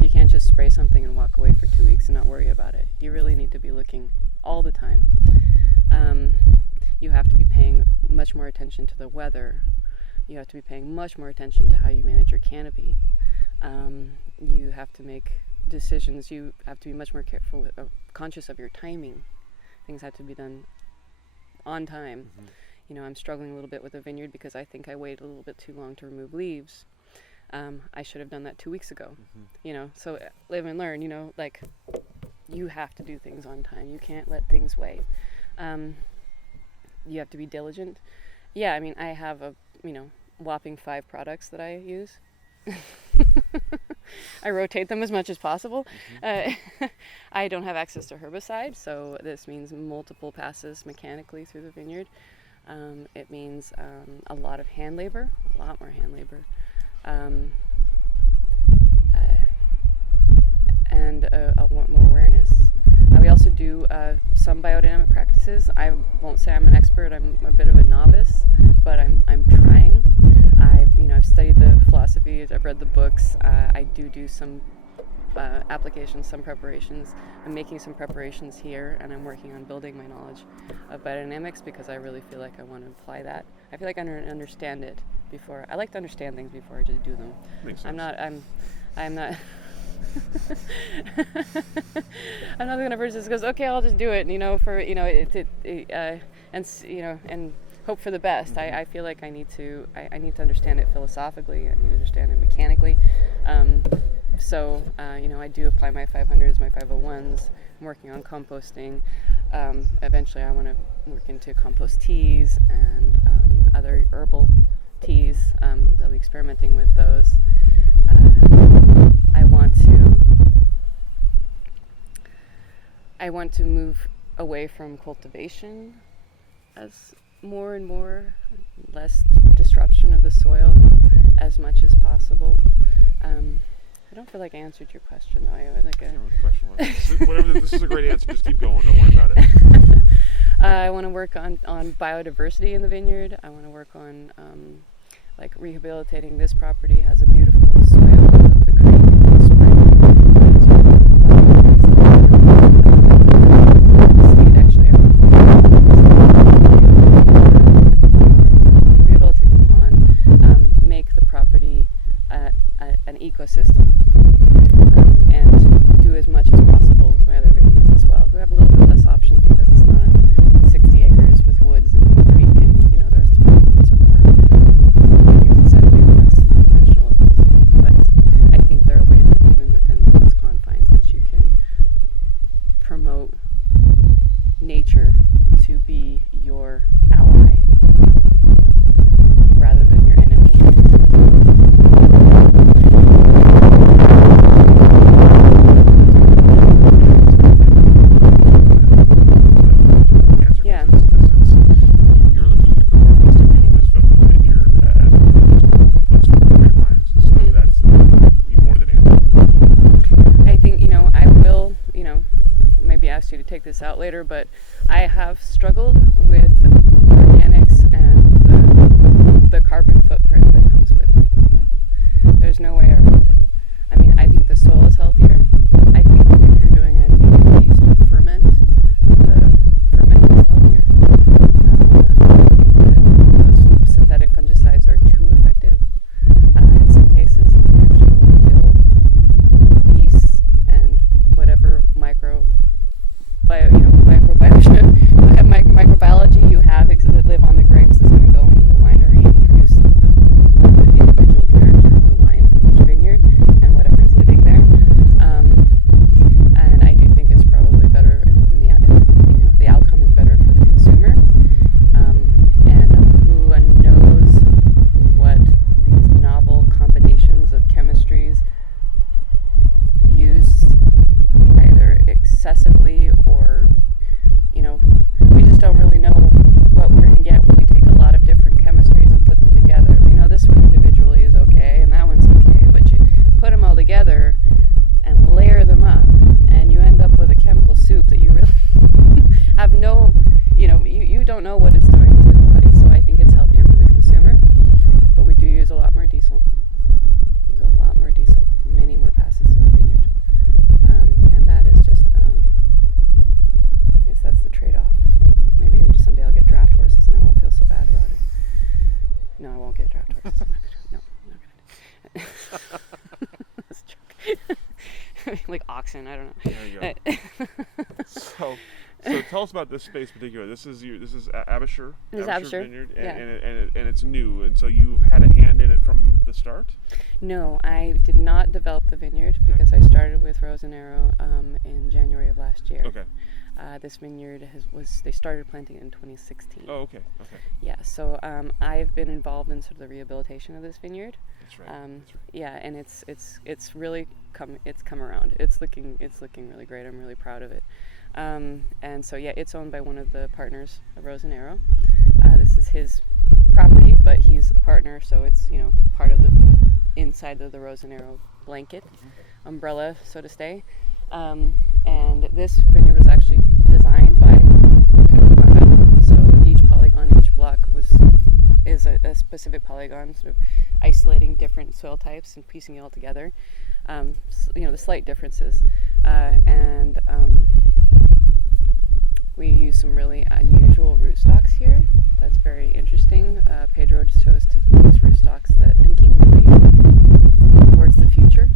You can't just spray something and walk away for 2 weeks and not worry about it. You really need to be looking all the time. You have to be paying much more attention to the weather. You have to be paying much more attention to how you manage your canopy. You have to make decisions. You have to be much more careful, conscious of your timing. Things have to be done on time. I'm struggling a little bit with a vineyard because I think I waited a little bit too long to remove leaves. I should have done that 2 weeks ago. So live and learn. You have to do things on time. You can't let things wait. You have to be diligent. Yeah, I have a whopping 5 products that I use. I rotate them as much as possible. I don't have access to herbicide, so this means multiple passes mechanically through the vineyard. It means a lot of hand labor, a lot more hand labor, and a lot more awareness. We also do some biodynamic practices. I won't say I'm an expert. I'm a bit of a novice, but I'm trying. I've studied the philosophies. I've read the books. I do some applications, some preparations. I'm making some preparations here, and I'm working on building my knowledge of biodynamics because I really feel like I want to apply that. I feel like I understand it before. I like to understand things before I just do them. Makes sense. I'm not. I'm not the kind of person that goes, okay, I'll just do it, and hope for the best. I feel like I need to understand it philosophically. I need to understand it mechanically. I do apply my 500s, my 501s. I'm working on composting. Eventually I want to work into compost teas and other herbal teas. I'll be experimenting with those. I want to move away from cultivation as more and more, less disruption of the soil as much as possible. I don't feel like I answered your question though. I can't remember what the question was. This is a great answer. Just keep going. Don't worry about it. I want to work on biodiversity in the vineyard. I want to work on like rehabilitating this property. Has a beautiful swale of the creek and the spring. Rehabilitate the pond, make the property an ecosystem, and do as much as possible with my other vineyards as well, who have a little bit less options because it's not 60 acres with woods and creek, and the rest of my vineyards are more vineyards inside of big trucks and conventional ones. But I think there are ways that even within those confines that you can promote nature to be your ally rather than your enemy. Yeah. You're looking at the more holistic view of this vineyard as a place for grapevines, so that's more than ample. I think, I will, maybe ask you to take this out later, but I have struggled with organics and the carbon footprint that comes with it. There's no way around it. I mean, I think the soil is healthier. I think if you're doing a native yeast ferment, the ferment is healthier. I think that those synthetic fungicides are too effective in some cases, and they actually will kill yeasts and whatever microbiology you have that live on the grapes that's going to go into the winery and produce the individual character of the wine from each vineyard and whatever's living there. And I do think it's probably better, the outcome is better for the consumer. And who knows what these novel combinations of chemistries used either excessively or we just don't really know what we're going to get when we take a lot of different chemistries and put them together. We know this one individually is okay and that one's okay, but you put them all together and layer them up and you end up with a chemical soup that you really have you don't know what it's doing to the body. So I think it's healthier for the consumer, but we do use a lot more diesel. Many more passes to the vineyard. And that is just, I guess that's the trade-off. Maybe someday I'll get draft horses and I won't feel so bad about it. No, I won't get draft horses. I'm not gonna. That's a joke. Like oxen, I don't know. There you go. So tell us about this space in particular. This is Aebischer Vineyard, and it's new, and so you've had a hand in it from the start? No, I did not develop the vineyard because I started with Rose and Arrow in January of last year. Okay. This vineyard they started planting in 2016. Oh, okay. Yeah, so I've been involved in sort of the rehabilitation of this vineyard. That's right. Yeah, and it's really come around. It's looking really great. I'm really proud of it. And so yeah, it's owned by one of the partners of Rose and Arrow. This is his property, but he's a partner, so it's part of the inside of the Rose and Arrow blanket umbrella, so to say. And this vineyard was actually designed by so each polygon, each block is a specific polygon, sort of isolating different soil types and piecing it all together. The slight differences, and we use some really unusual rootstocks here. That's very interesting. Pedro chose to use rootstocks that thinking really towards the future,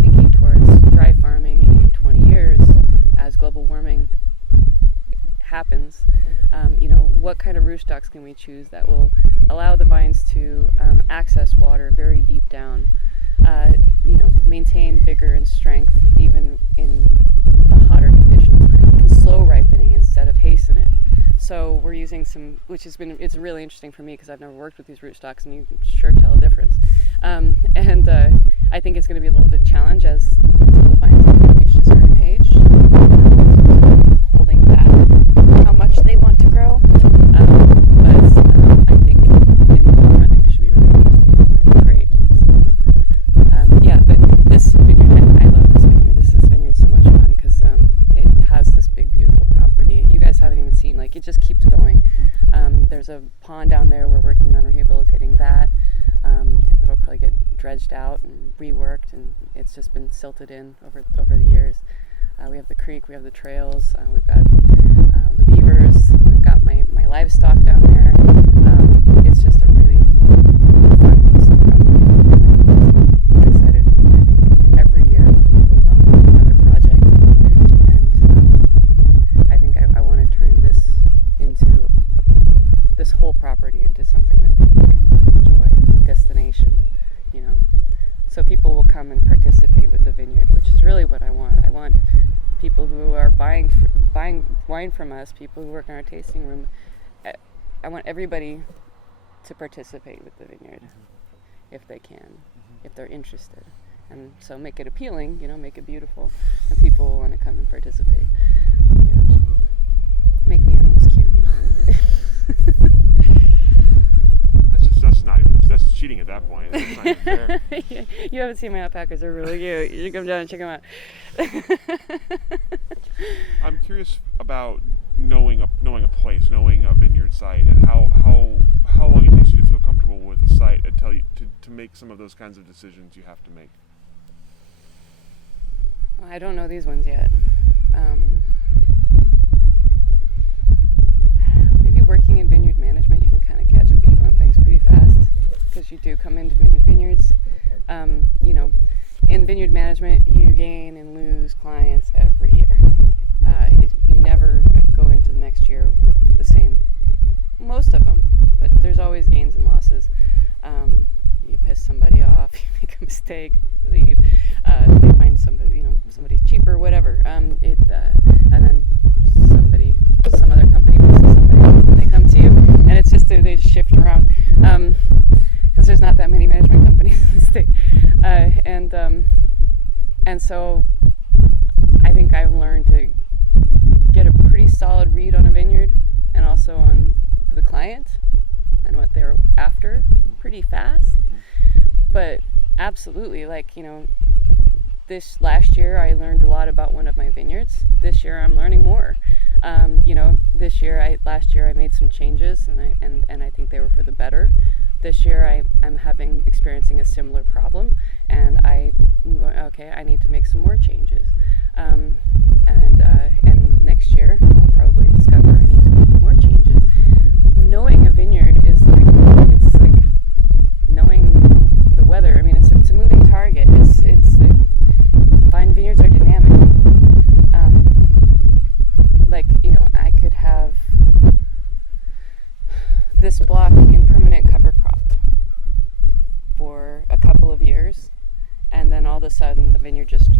thinking towards dry farming in 20 years as global warming happens. What kind of rootstocks can we choose that will allow the vines to access water very deep down, maintain vigor and strength even in the hotter conditions, and slow ripening instead so we're using some, it's really interesting for me because I've never worked with these rootstocks, and you can sure tell the difference. And I think it's going to be a little bit challenge until the vines have reached a certain age, holding back how much they want to grow. But I think in the long run it should be really interesting. It might be great. So, yeah, but this vineyard, I love this vineyard. This vineyard's so much fun because it has this big, beautiful property. You guys haven't even seen, like, it just keeps going. There's a pond down there. We're working on rehabilitating that. It'll probably get dredged out and reworked, and it's just been silted in over the years. We have the creek, we have the trails, we've got the beavers, we've got my livestock down there. It's just a really fun piece of property. I'm excited. I think every year we'll make another project, and I think I want to turn this into this whole property into something that people can really enjoy as a destination, you know. So people will come and participate with the vineyard, which is really what I want. I want people who are buying wine from us, people who work in our tasting room. I want everybody to participate with the vineyard, if they can, if they're interested. And so make it appealing, you know, make it beautiful, and people will want to come and participate. Yeah. Make the animals cute, you know. That's cheating at that point. That's not even fair. Yeah, you haven't seen my alpacas; they're really cute. You should come down and check them out. I'm curious about knowing a place, knowing a vineyard site, and how long it takes you to feel comfortable with a site until you to make some of those kinds of decisions you have to make. Well, I don't know these ones yet. Maybe working in vineyard management, you can kind of catch a beat on things pretty fast, because you do come into vineyards. You know, in vineyard management, you gain and lose clients every year. You never go into the next year with the same, most of them, but there's always gains and losses. You piss somebody off, you make a mistake, leave, they find somebody, you know, somebody cheaper, whatever. And then some other company misses somebody, and they come to you, and it's just they just shift around. Because there's not that many management companies in the state, and so I think I've learned to get a pretty solid read on a vineyard, and also on the client and what they're after pretty fast. But absolutely, like, you know, this last year I learned a lot about one of my vineyards. This year I'm learning more. You know, last year I made some changes, and I think they were for the better. This year I'm experiencing a similar problem, and I'm going, okay, I need to make some more changes. And next year I'll probably discover I need to make more changes. Knowing a vineyard is it's like knowing the weather. I mean, it's a moving target. Vine vineyards are dynamic. Like, you know, I could have this block in permanent cover crop for a couple of years, and then all of a sudden the vineyard just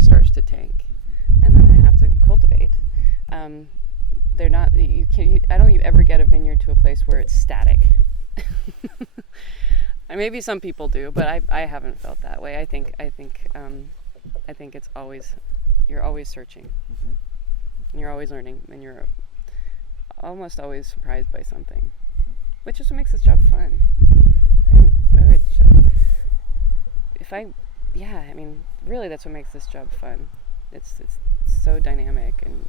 starts to tank, and then I have to cultivate. They're not. I don't ever get a vineyard to a place where it's static. And maybe some people do, but I haven't felt that way. I think it's always, you're always searching, and you're always learning, and you're almost always surprised by something, which is what makes this job fun. I mean, really, that's what makes this job fun. It's so dynamic, and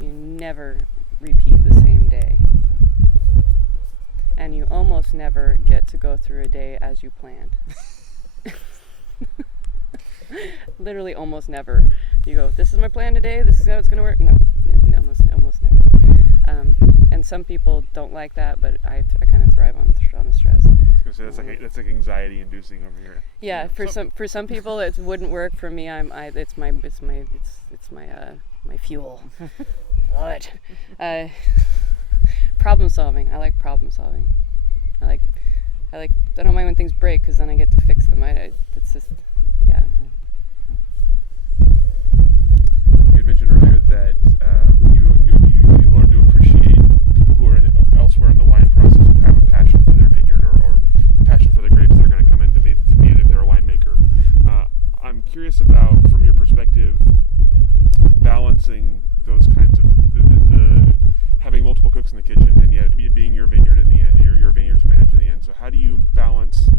you never repeat the same day. And you almost never get to go through a day as you planned. Literally almost never. You go, this is my plan today, this is how it's going to work. No, almost never. And some people don't like that, but I kind of thrive on the stress. I was going to say, that's like anxiety inducing over here. Yeah, for some people it wouldn't work. For me, it's my fuel. Love it. Problem solving. I like problem solving. I don't mind when things break, because then I get to fix them. It's just, yeah. You had mentioned earlier that you learned to appreciate in the kitchen, and yet it being your vineyard in the end, your vineyard to manage in the end. So how do you balance,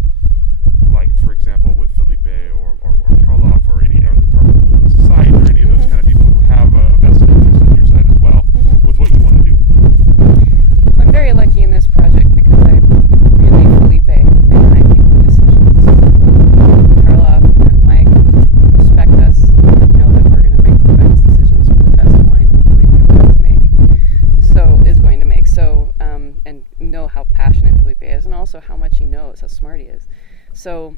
like for example, with Felipe or Tarloff or any other partner who owns the site, or any of those kind of people who have a vested interest in your site as well, with what you want to do? I'm very lucky in this project because I really Felipe and I make the decisions. Tarloff and Mike respect us and know that we're going to make the best decisions for the best wine Felipe wants to make. Is going to make. And know how passionate Felipe is, and also how much he knows, how smart he is. So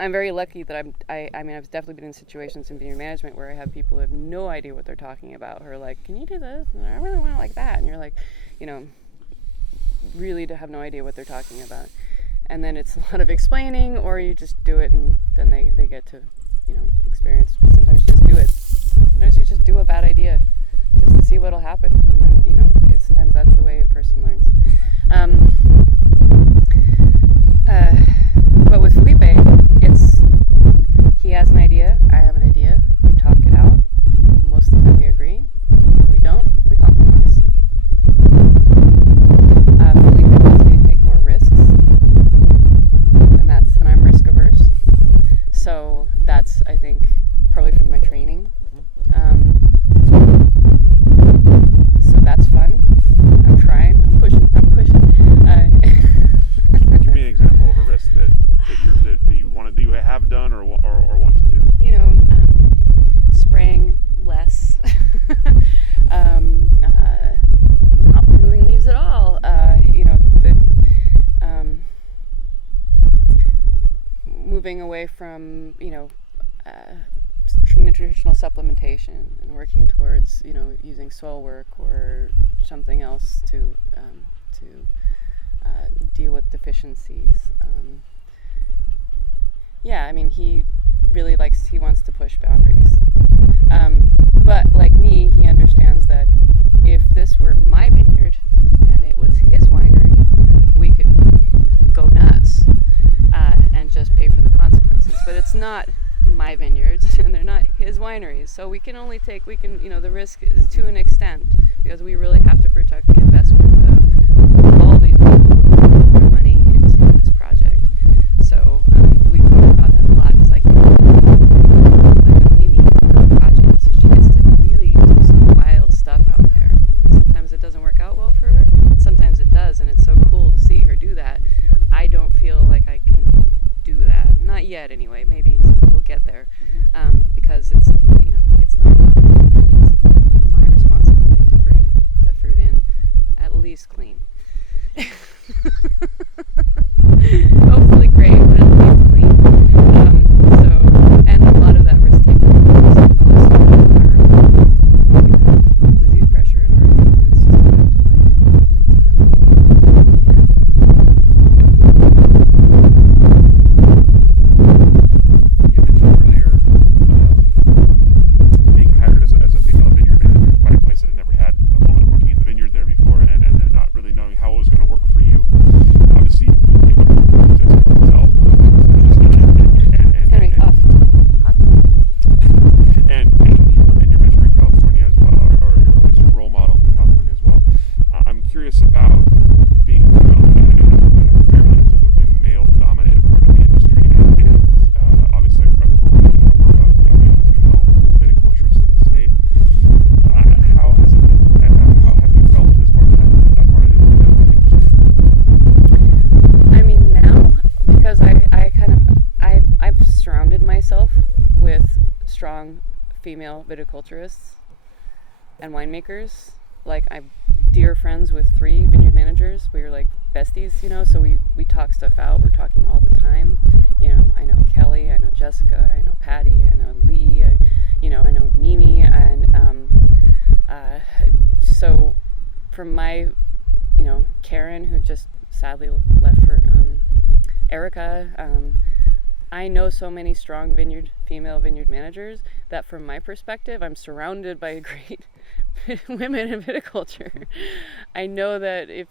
I'm very lucky that I've definitely been in situations in vineyard management where I have people who have no idea what they're talking about, who are like, can you do this? And I really want it like that. And you're like, really to have no idea what they're talking about. And then it's a lot of explaining, or you just do it and then they get to, experience. Sometimes you just do it. Sometimes you just do a bad idea just to see what'll happen. And then, sometimes that's the way a person learns. But with Felipe, he has an idea, I have an idea, we talk it out. Most of the time we agree. If we don't, we compromise. Felipe wants me to take more risks, and I'm risk averse. So that's, I think, probably from my training. So that's fun. I'm trying. I'm pushing. Give me an example of a risk that you have done or want to do. Spraying less, not removing leaves at all. Moving away from nutritional supplementation and working towards using soil work or something else to deal with deficiencies. He really wants to push boundaries. But like me, he understands that if this were my vineyard and it was his winery, we could go nuts and just pay for the consequences. But it's not my vineyards and they're not his wineries. So the risk is to an extent, because we really have to protect the investment of all these people who put their money into this project. So we talk about that a lot. He's like, Mimi project, so she gets to really do some wild stuff out there. And sometimes it doesn't work out well for her, sometimes it does, and it's so cool to see her do that. I don't feel like I can do that, not yet anyway. Maybe we'll get there, because it's not mine, and it's my responsibility to bring the fruit in at least clean. Hopefully great, but at least clean. And a lot of that risk taking involves our disease pressure in our environment. It's just a fact of life. You mentioned earlier being hired as a female vineyard manager by a place that had never had a woman working in the vineyard there before, and then not really knowing how it was going to work for you. Obviously, you came up with Jessica herself, and your mentor in California as well, or at least your role model in California as well. I'm curious about being female in a fairly typically male-dominated part of the industry, and obviously a growing number of young female viticulturists in the state. How has it been? How have you felt as part of that part of the industry? Now, because I've surrounded myself with strong female viticulturists and winemakers. I'm dear friends with 3 vineyard managers. We were like besties, so we talk stuff out. We're talking all the time. I know Kelly, I know Jessica, I know Patty, I know Lee, I know Mimi, and so from my, Karen, who just sadly left for Erica, I know so many strong female vineyard managers that from my perspective, I'm surrounded by great women in viticulture. I know that if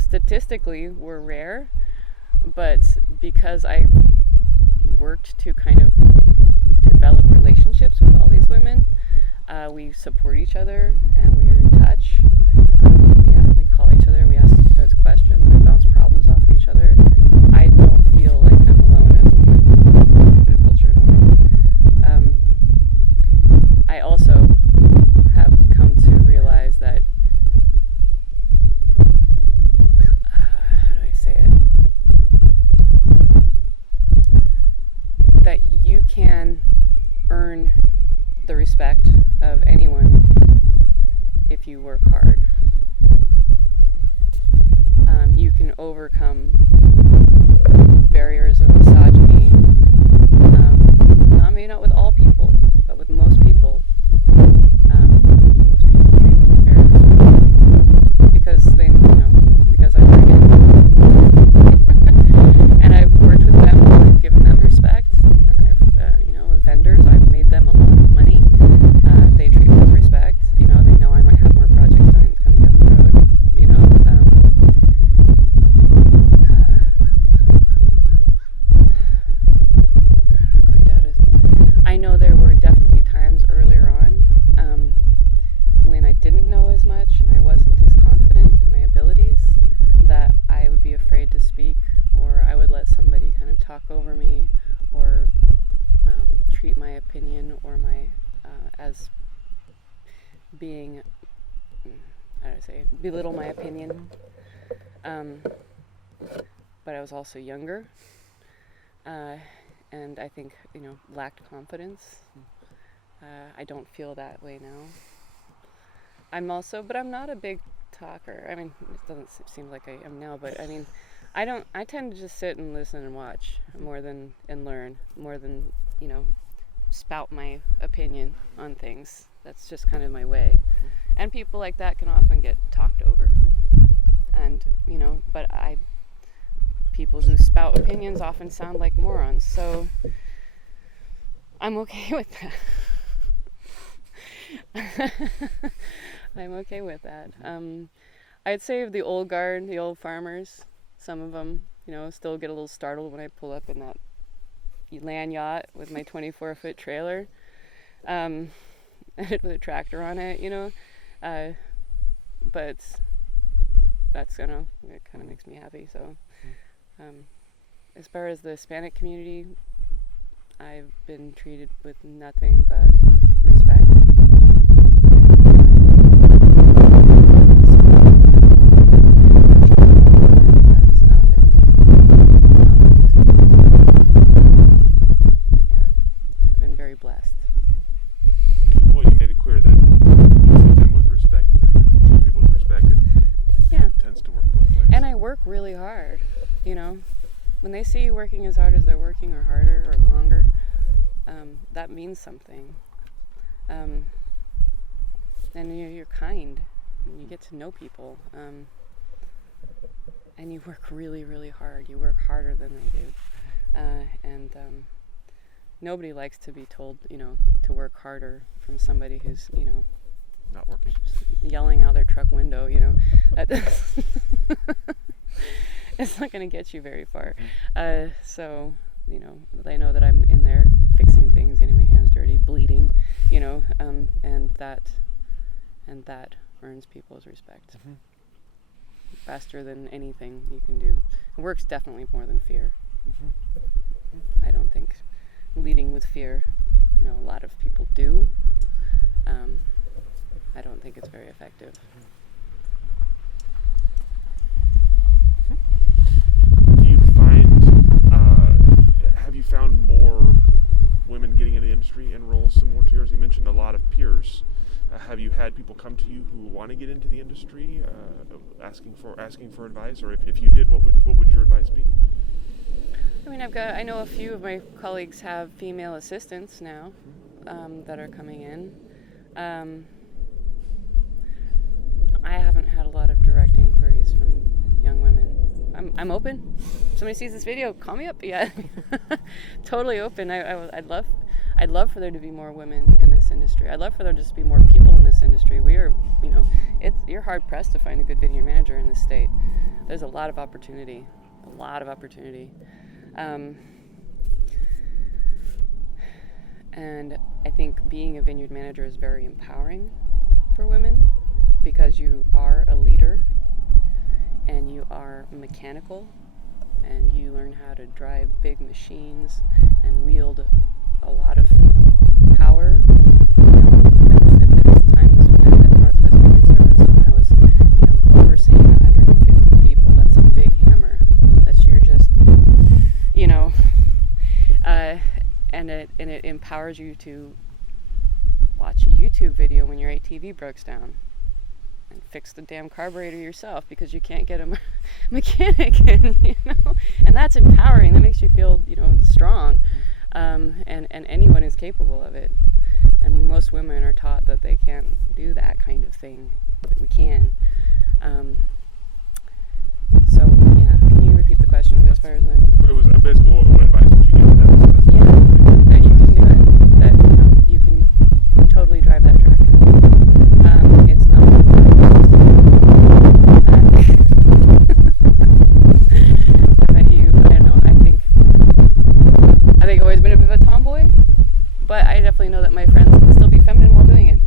statistically we're rare, but because I worked to kind of develop relationships with all these women, we support each other and we are in touch. each other, I don't feel like I'm alone as a woman in viticulture and wine. I also have come to realize that, how do I say it? That you can earn the respect of anyone if you work hard. You can overcome barriers of misogyny, maybe not with all people, but with most people. Most people treat me very respectfully because because I bring it. And I've worked with them, I've given them respect, and I've, with vendors, I've made them a lot of money. They treat me with respect. They know I might have more projects coming down the road. I know there were definitely times earlier on when I didn't know as much and I wasn't as confident in my abilities, that I would be afraid to speak, or I would let somebody kind of talk over me, or treat my opinion or my as being, belittle my opinion. But I was also younger, and I think, lacked confidence. I don't feel that way now. I'm not a big talker. I mean, it doesn't seem like I am now, but I tend to just sit and listen and watch and learn more than, spout my opinion on things. That's just kind of my way. And people like that can often get talked over. And, but people who spout opinions often sound like morons, so I'm okay with that. I'm okay with that. I'd say the old guard, the old farmers, some of them, still get a little startled when I pull up in that land yacht with my 24-foot trailer, with a tractor on it, but that's, it kind of makes me happy. So as far as the Hispanic community, I've been treated with nothing but respect. That has not been my experience. Yeah, I've been very blessed. Well, you made it clear that you treat them with respect, you treat people with respect. It tends to work both ways. And I work really hard, When they see you working as hard as they're working, or harder, or longer, that means something. And you're kind, and you get to know people, and you work really, really hard. You work harder than they do, and nobody likes to be told, to work harder from somebody who's, not working, yelling out their truck window. It's not going to get you very far. So, they know that I'm in there fixing things, getting my hands dirty, bleeding, and that earns people's respect. Mm-hmm. Faster than anything you can do. It works definitely more than fear. Mm-hmm. I don't think leading with fear, a lot of people do. I don't think it's very effective. Have you found more women getting into the industry in roles similar to yours? You mentioned a lot of peers. Have you had people come to you who want to get into the industry, asking for advice? Or if you did, what would your advice be? I know a few of my colleagues have female assistants now, that are coming in. I haven't had a lot of direct inquiries from young women. I'm open. If somebody sees this video, call me up. Yeah, totally open. I'd love for there to be more women in this industry. I'd love for there just to be more people in this industry. We are, you're hard pressed to find a good vineyard manager in this state. There's a lot of opportunity. And I think being a vineyard manager is very empowering for women, because you are a leader and you are mechanical and you learn how to drive big machines and wield a lot of power. There's times when at Northwest Vineyard Service when I was, overseeing 150 people. That's a big hammer. That's your just, and it empowers you to watch a YouTube video when your ATV breaks down and fix the damn carburetor yourself because you can't get a mechanic in, and that's empowering. That makes you feel, strong, and anyone is capable of it. And most women are taught that they can't do that kind of thing, but we can. So yeah, can you repeat the question as far as It was basically what advice would you give to them? That you can do it. That you can totally drive that tractor. It's not. I don't know. I think I've always been a bit of a tomboy, but I definitely know that my friends can still be feminine while doing it.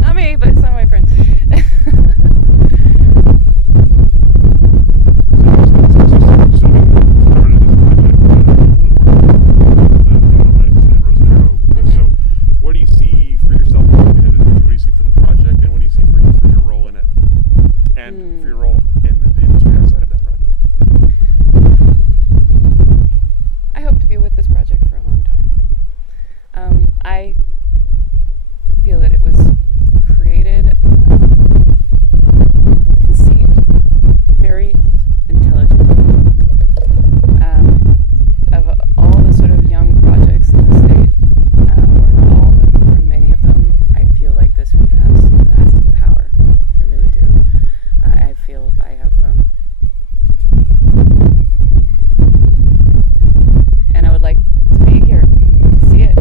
Not me, but some of my friends. I feel that it was created, conceived very intelligently. Of all the sort of young projects in the state, or not all, but for many of them, I feel like this one has lasting power. I really do. I feel I have, and I would like to be here to see it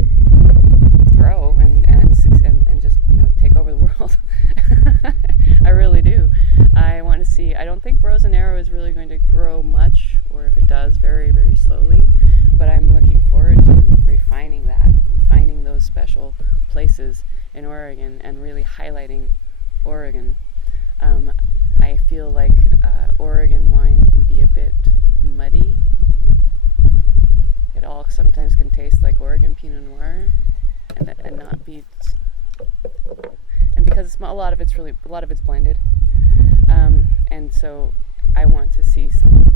grow and just take over the world. I really do. I want to see. I don't think Rose and Arrow is really going to grow much, or if it does, very, very slowly. But I'm looking forward to refining that, and finding those special places in Oregon, and really highlighting Oregon. I feel like Oregon wine can be a bit muddy. It all sometimes can taste like Oregon Pinot Noir, and not be, and because a lot of it's blended, and so I want to see some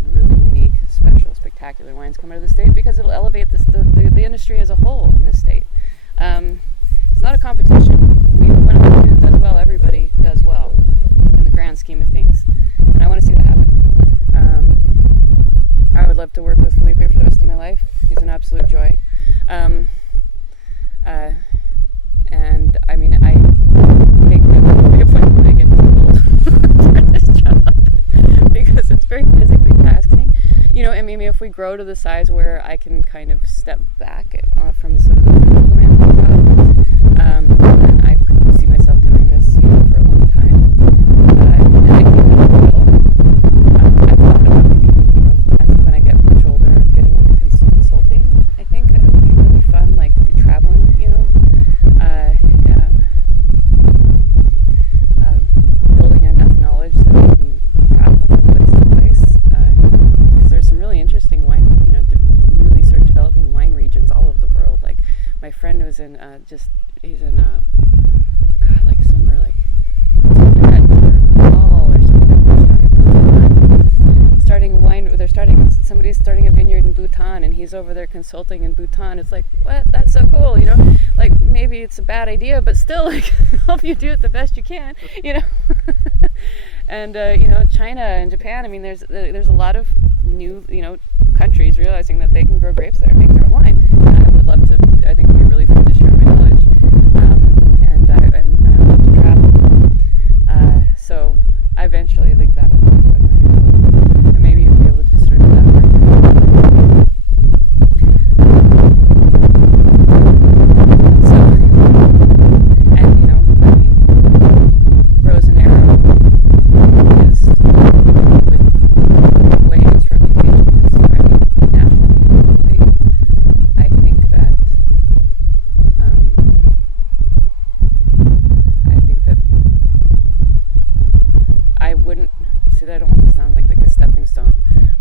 really unique, special, spectacular wines come out of the state, because it'll elevate the industry as a whole in this state. It's not a competition. When everybody does well, everybody does well in the grand scheme of things, and I want to see that happen. I would love to work with Felipe for the rest of my life. He's an absolute joy. And I mean, I think that will be a point when I get too old for this job, because it's very physically taxing. And maybe if we grow to the size where I can kind of step back from sort of the physical demands of the job, and I could see myself doing this, for a long time. And I think that I will. I've thought about maybe, when I get much older, getting into consulting. I think it would be really fun, like traveling, building enough knowledge that I can travel from place to place, because there's some really interesting wine, really sort of developing wine regions all over the world. Like my friend was in, he's in, like somewhere like Tibet or Nepal or something. Somebody's starting a vineyard in Bhutan, and he's over there consulting in Bhutan. It's like, what? That's so cool, like maybe it's a bad idea, but still, like, help you do it the best you can, and China and Japan. I mean, there's a lot of new countries realizing that they can grow grapes there and make their own wine. And I would love to. I think it'd be really fun to share my knowledge, and I love to travel. So eventually, I think that would be a fun way to go, and maybe you'll be able to just sort of do that work. Rose and Arrow is, with the way its reputation is spreading nationally and globally, I think that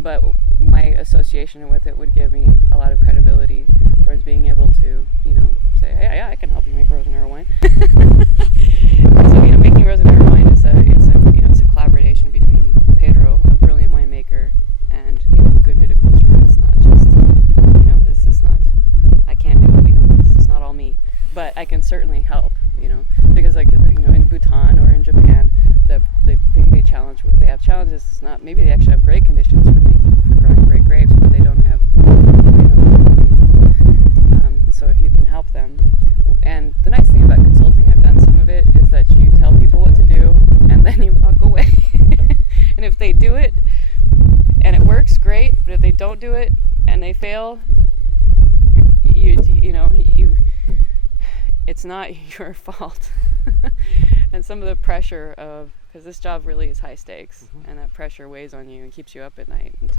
but my association with it would give me a lot of credibility towards being able to, say, hey, yeah, I can help you make rose and arrow wine. So, making rose and arrow wine is it's a collaboration between Pedro, a brilliant winemaker, and good viticulture. It's not just, this is not, I can't do it. This is not all me, but I can certainly help. Because in Bhutan or in Japan, they have challenges. It's not, maybe they actually have great conditions for growing great grapes, but they don't have. So if you can help them, and the nice thing about consulting, I've done some of it, is that you tell people what to do, and then you walk away. And if they do it, and it works, great. But if they don't do it and they fail, it's not your fault. And some of the pressure because this job really is high stakes, and that pressure weighs on you and keeps you up at night. And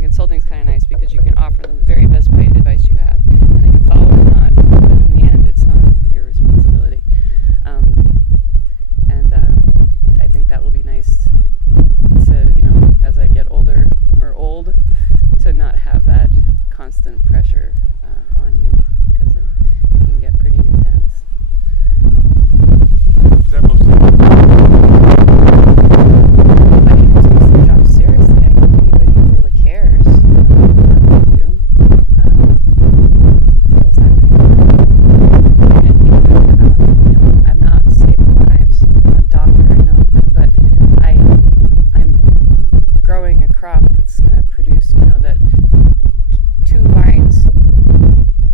consulting is kind of nice because you can offer them the very best advice you have, and they can follow it or not. But in the end, it's not your responsibility. I think that will be nice to, as I get older or old, to not have that constant pressure on you, because it can get pretty intense. Is that mostly? Anybody who takes their job seriously, I think anybody who really cares about what they do feels that way. And I think that, I'm not saving lives. I'm a doctor, but I'm growing a crop that's going to produce, that 2 vines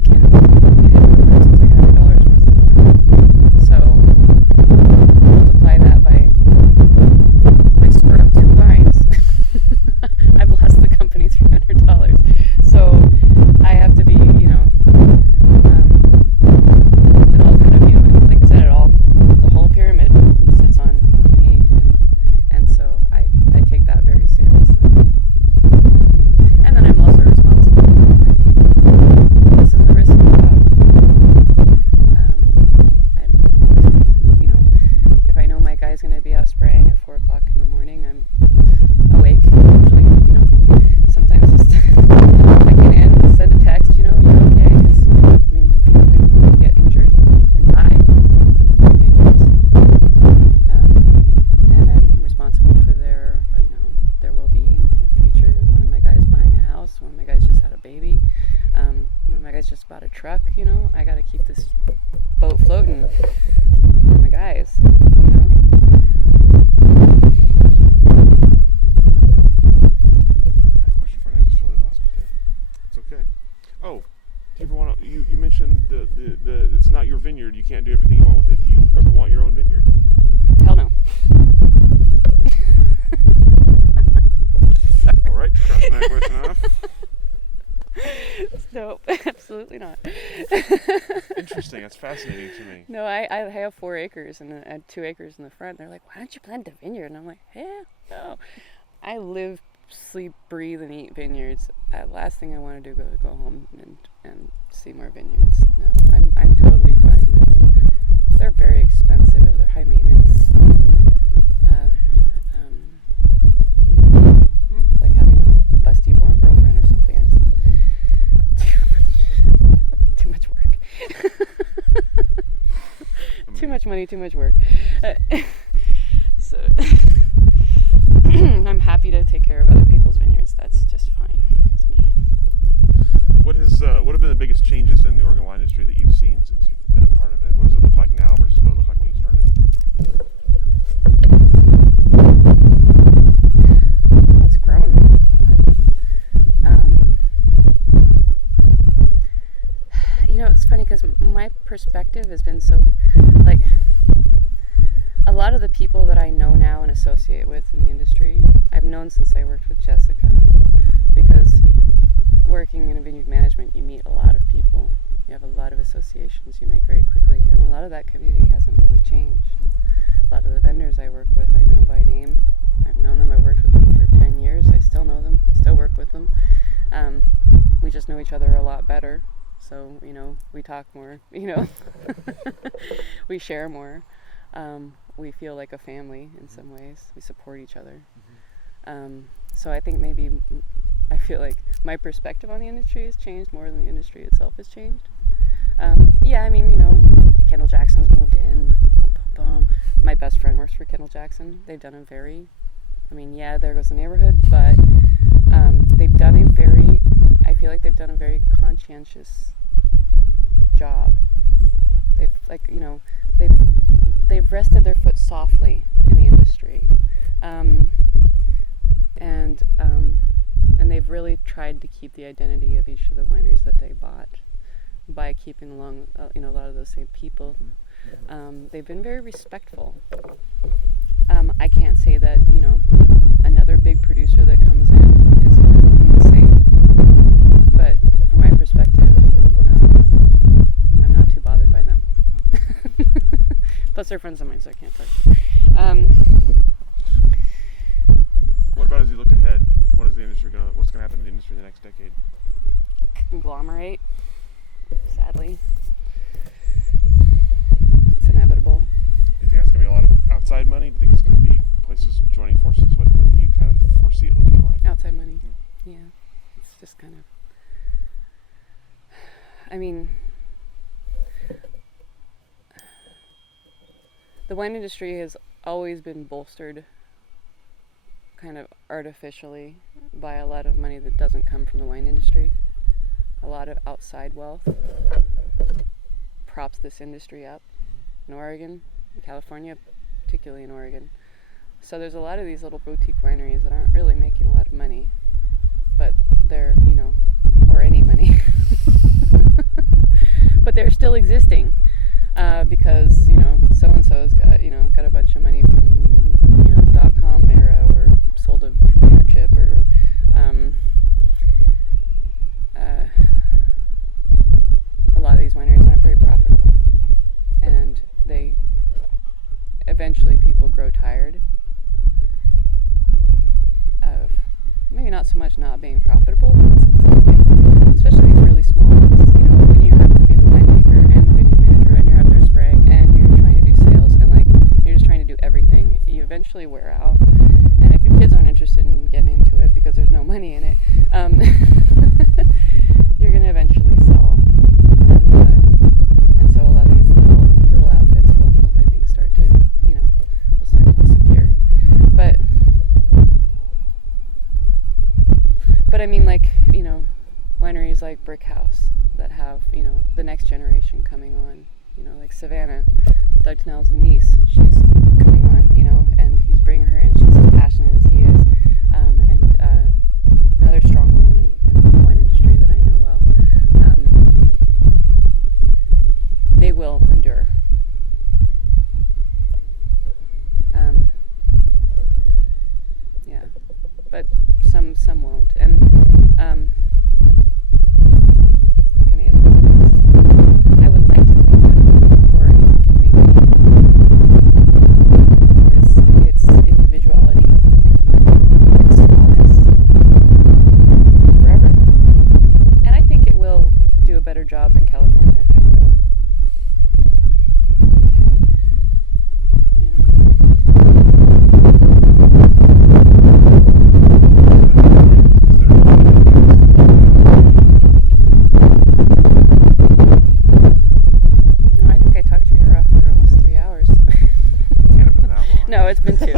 can be the equivalent to $300 worth of corn. So multiply that by, I screwed up 2 vines. I've lost the company $300. So I have to be, it all kind of, like I said, the whole pyramid sits on me, and so I take that very seriously. And then I'm also responsible for all my people. This is a risky job. I'm always going if I know my guy's going to be out spraying at 4 o'clock in the morning, I'm awake, usually, sometimes just checking in, send a text, you're okay, because, people do get injured and die in vineyards. And I'm responsible for their well-being in the future. One of my guys buying a house, one of my guys just had a baby, one of my guys just bought a truck, I got to keep this boat floating for my guys, Question for you, I just totally lost it there. It's okay. Oh, do you ever want to? You mentioned the it's not your vineyard. You can't do everything you want with it. Do you ever want your own vineyard? Hell no. All right, crossing that question off. Nope, absolutely not. Interesting. That's fascinating to me. No, I have 4 acres and I had 2 acres in the front. They're like, why don't you plant a vineyard? And I'm like, no. I live, sleep, breathe, and eat vineyards. Last thing I want to do is go home and see more vineyards. No, I'm totally fine with. They're very expensive. They're high maintenance. It's like having a busty born girlfriend or something. Too much work. Too much money, too much work. So I'm happy to take care of other people's vineyards. That's just fine. It's me. What have been the biggest changes in the Oregon wine industry that you've seen since you've been a part of it? What does it look like now versus what it looked like when you started? Well, it's grown a lot. It's funny because my perspective has been so, like, a lot of the people that I know now and associate with in the industry, I've known since I worked with Jessica, because working in a vineyard management, you meet a lot of people, you have a lot of associations you make very quickly, and a lot of that community hasn't really changed. A lot of the vendors I work with, I know by name. I've known them, I've worked with them for 10 years, I still know them, I still work with them. We just know each other a lot better, so, we talk more, we share more. We feel like a family in some ways. We support each other. So I think maybe feel like my perspective on the industry has changed more than the industry itself has changed. Yeah, I mean, Kendall Jackson's moved in. Boom, boom, boom. My best friend works for Kendall Jackson. They've done there goes the neighborhood, but I feel like they've done a very conscientious job. They've rested their foot softly in the industry, and they've really tried to keep the identity of each of the wineries that they bought by keeping along, a lot of those same people. They've been very respectful. I can't say that, another big producer that comes in is going to be the same, but from my perspective, I'm not too bothered by them. Plus they're friends of mine, so I can't touch. What about as you look ahead? What's going to happen to the industry in the next decade? Conglomerate, sadly. It's inevitable. Do you think that's going to be a lot of outside money? Do you think it's going to be places joining forces? What do you kind of foresee it looking like? Outside money. Yeah. It's just kind of, the wine industry has always been bolstered kind of artificially by a lot of money that doesn't come from the wine industry. A lot of outside wealth props this industry up in Oregon, in California, particularly in Oregon. So there's a lot of these little boutique wineries that aren't really making a lot of money, but they're, or any money, but they're still existing because, so-and-so's got a bunch of money from, .com era, or sold a computer chip, or a lot of these wineries aren't very profitable, and eventually people grow tired of maybe not so much not being profitable, but something, especially these really small ones, when you have to be the winemaker and the vineyard manager, and you're out there spraying, and you're trying to do sales, and you're just trying to do everything. You eventually wear out, and if your kids aren't interested in getting into it because there's no money in it, you're going to eventually sell, and so a lot of these little outfits will I think start to disappear, but wineries like Brick House that have the next generation coming on, like Savannah, Doug Tennell's niece, she's coming on, and he's bringing her in. She's as passionate as he is, and another strong woman in the wine industry that I know well. They will endure. Yeah, but some won't, and kind of is what it is. I would like to think that Oregon can maintain its individuality and its smallness forever, and I think it will do a better job than California. I hope. No, it's been 2.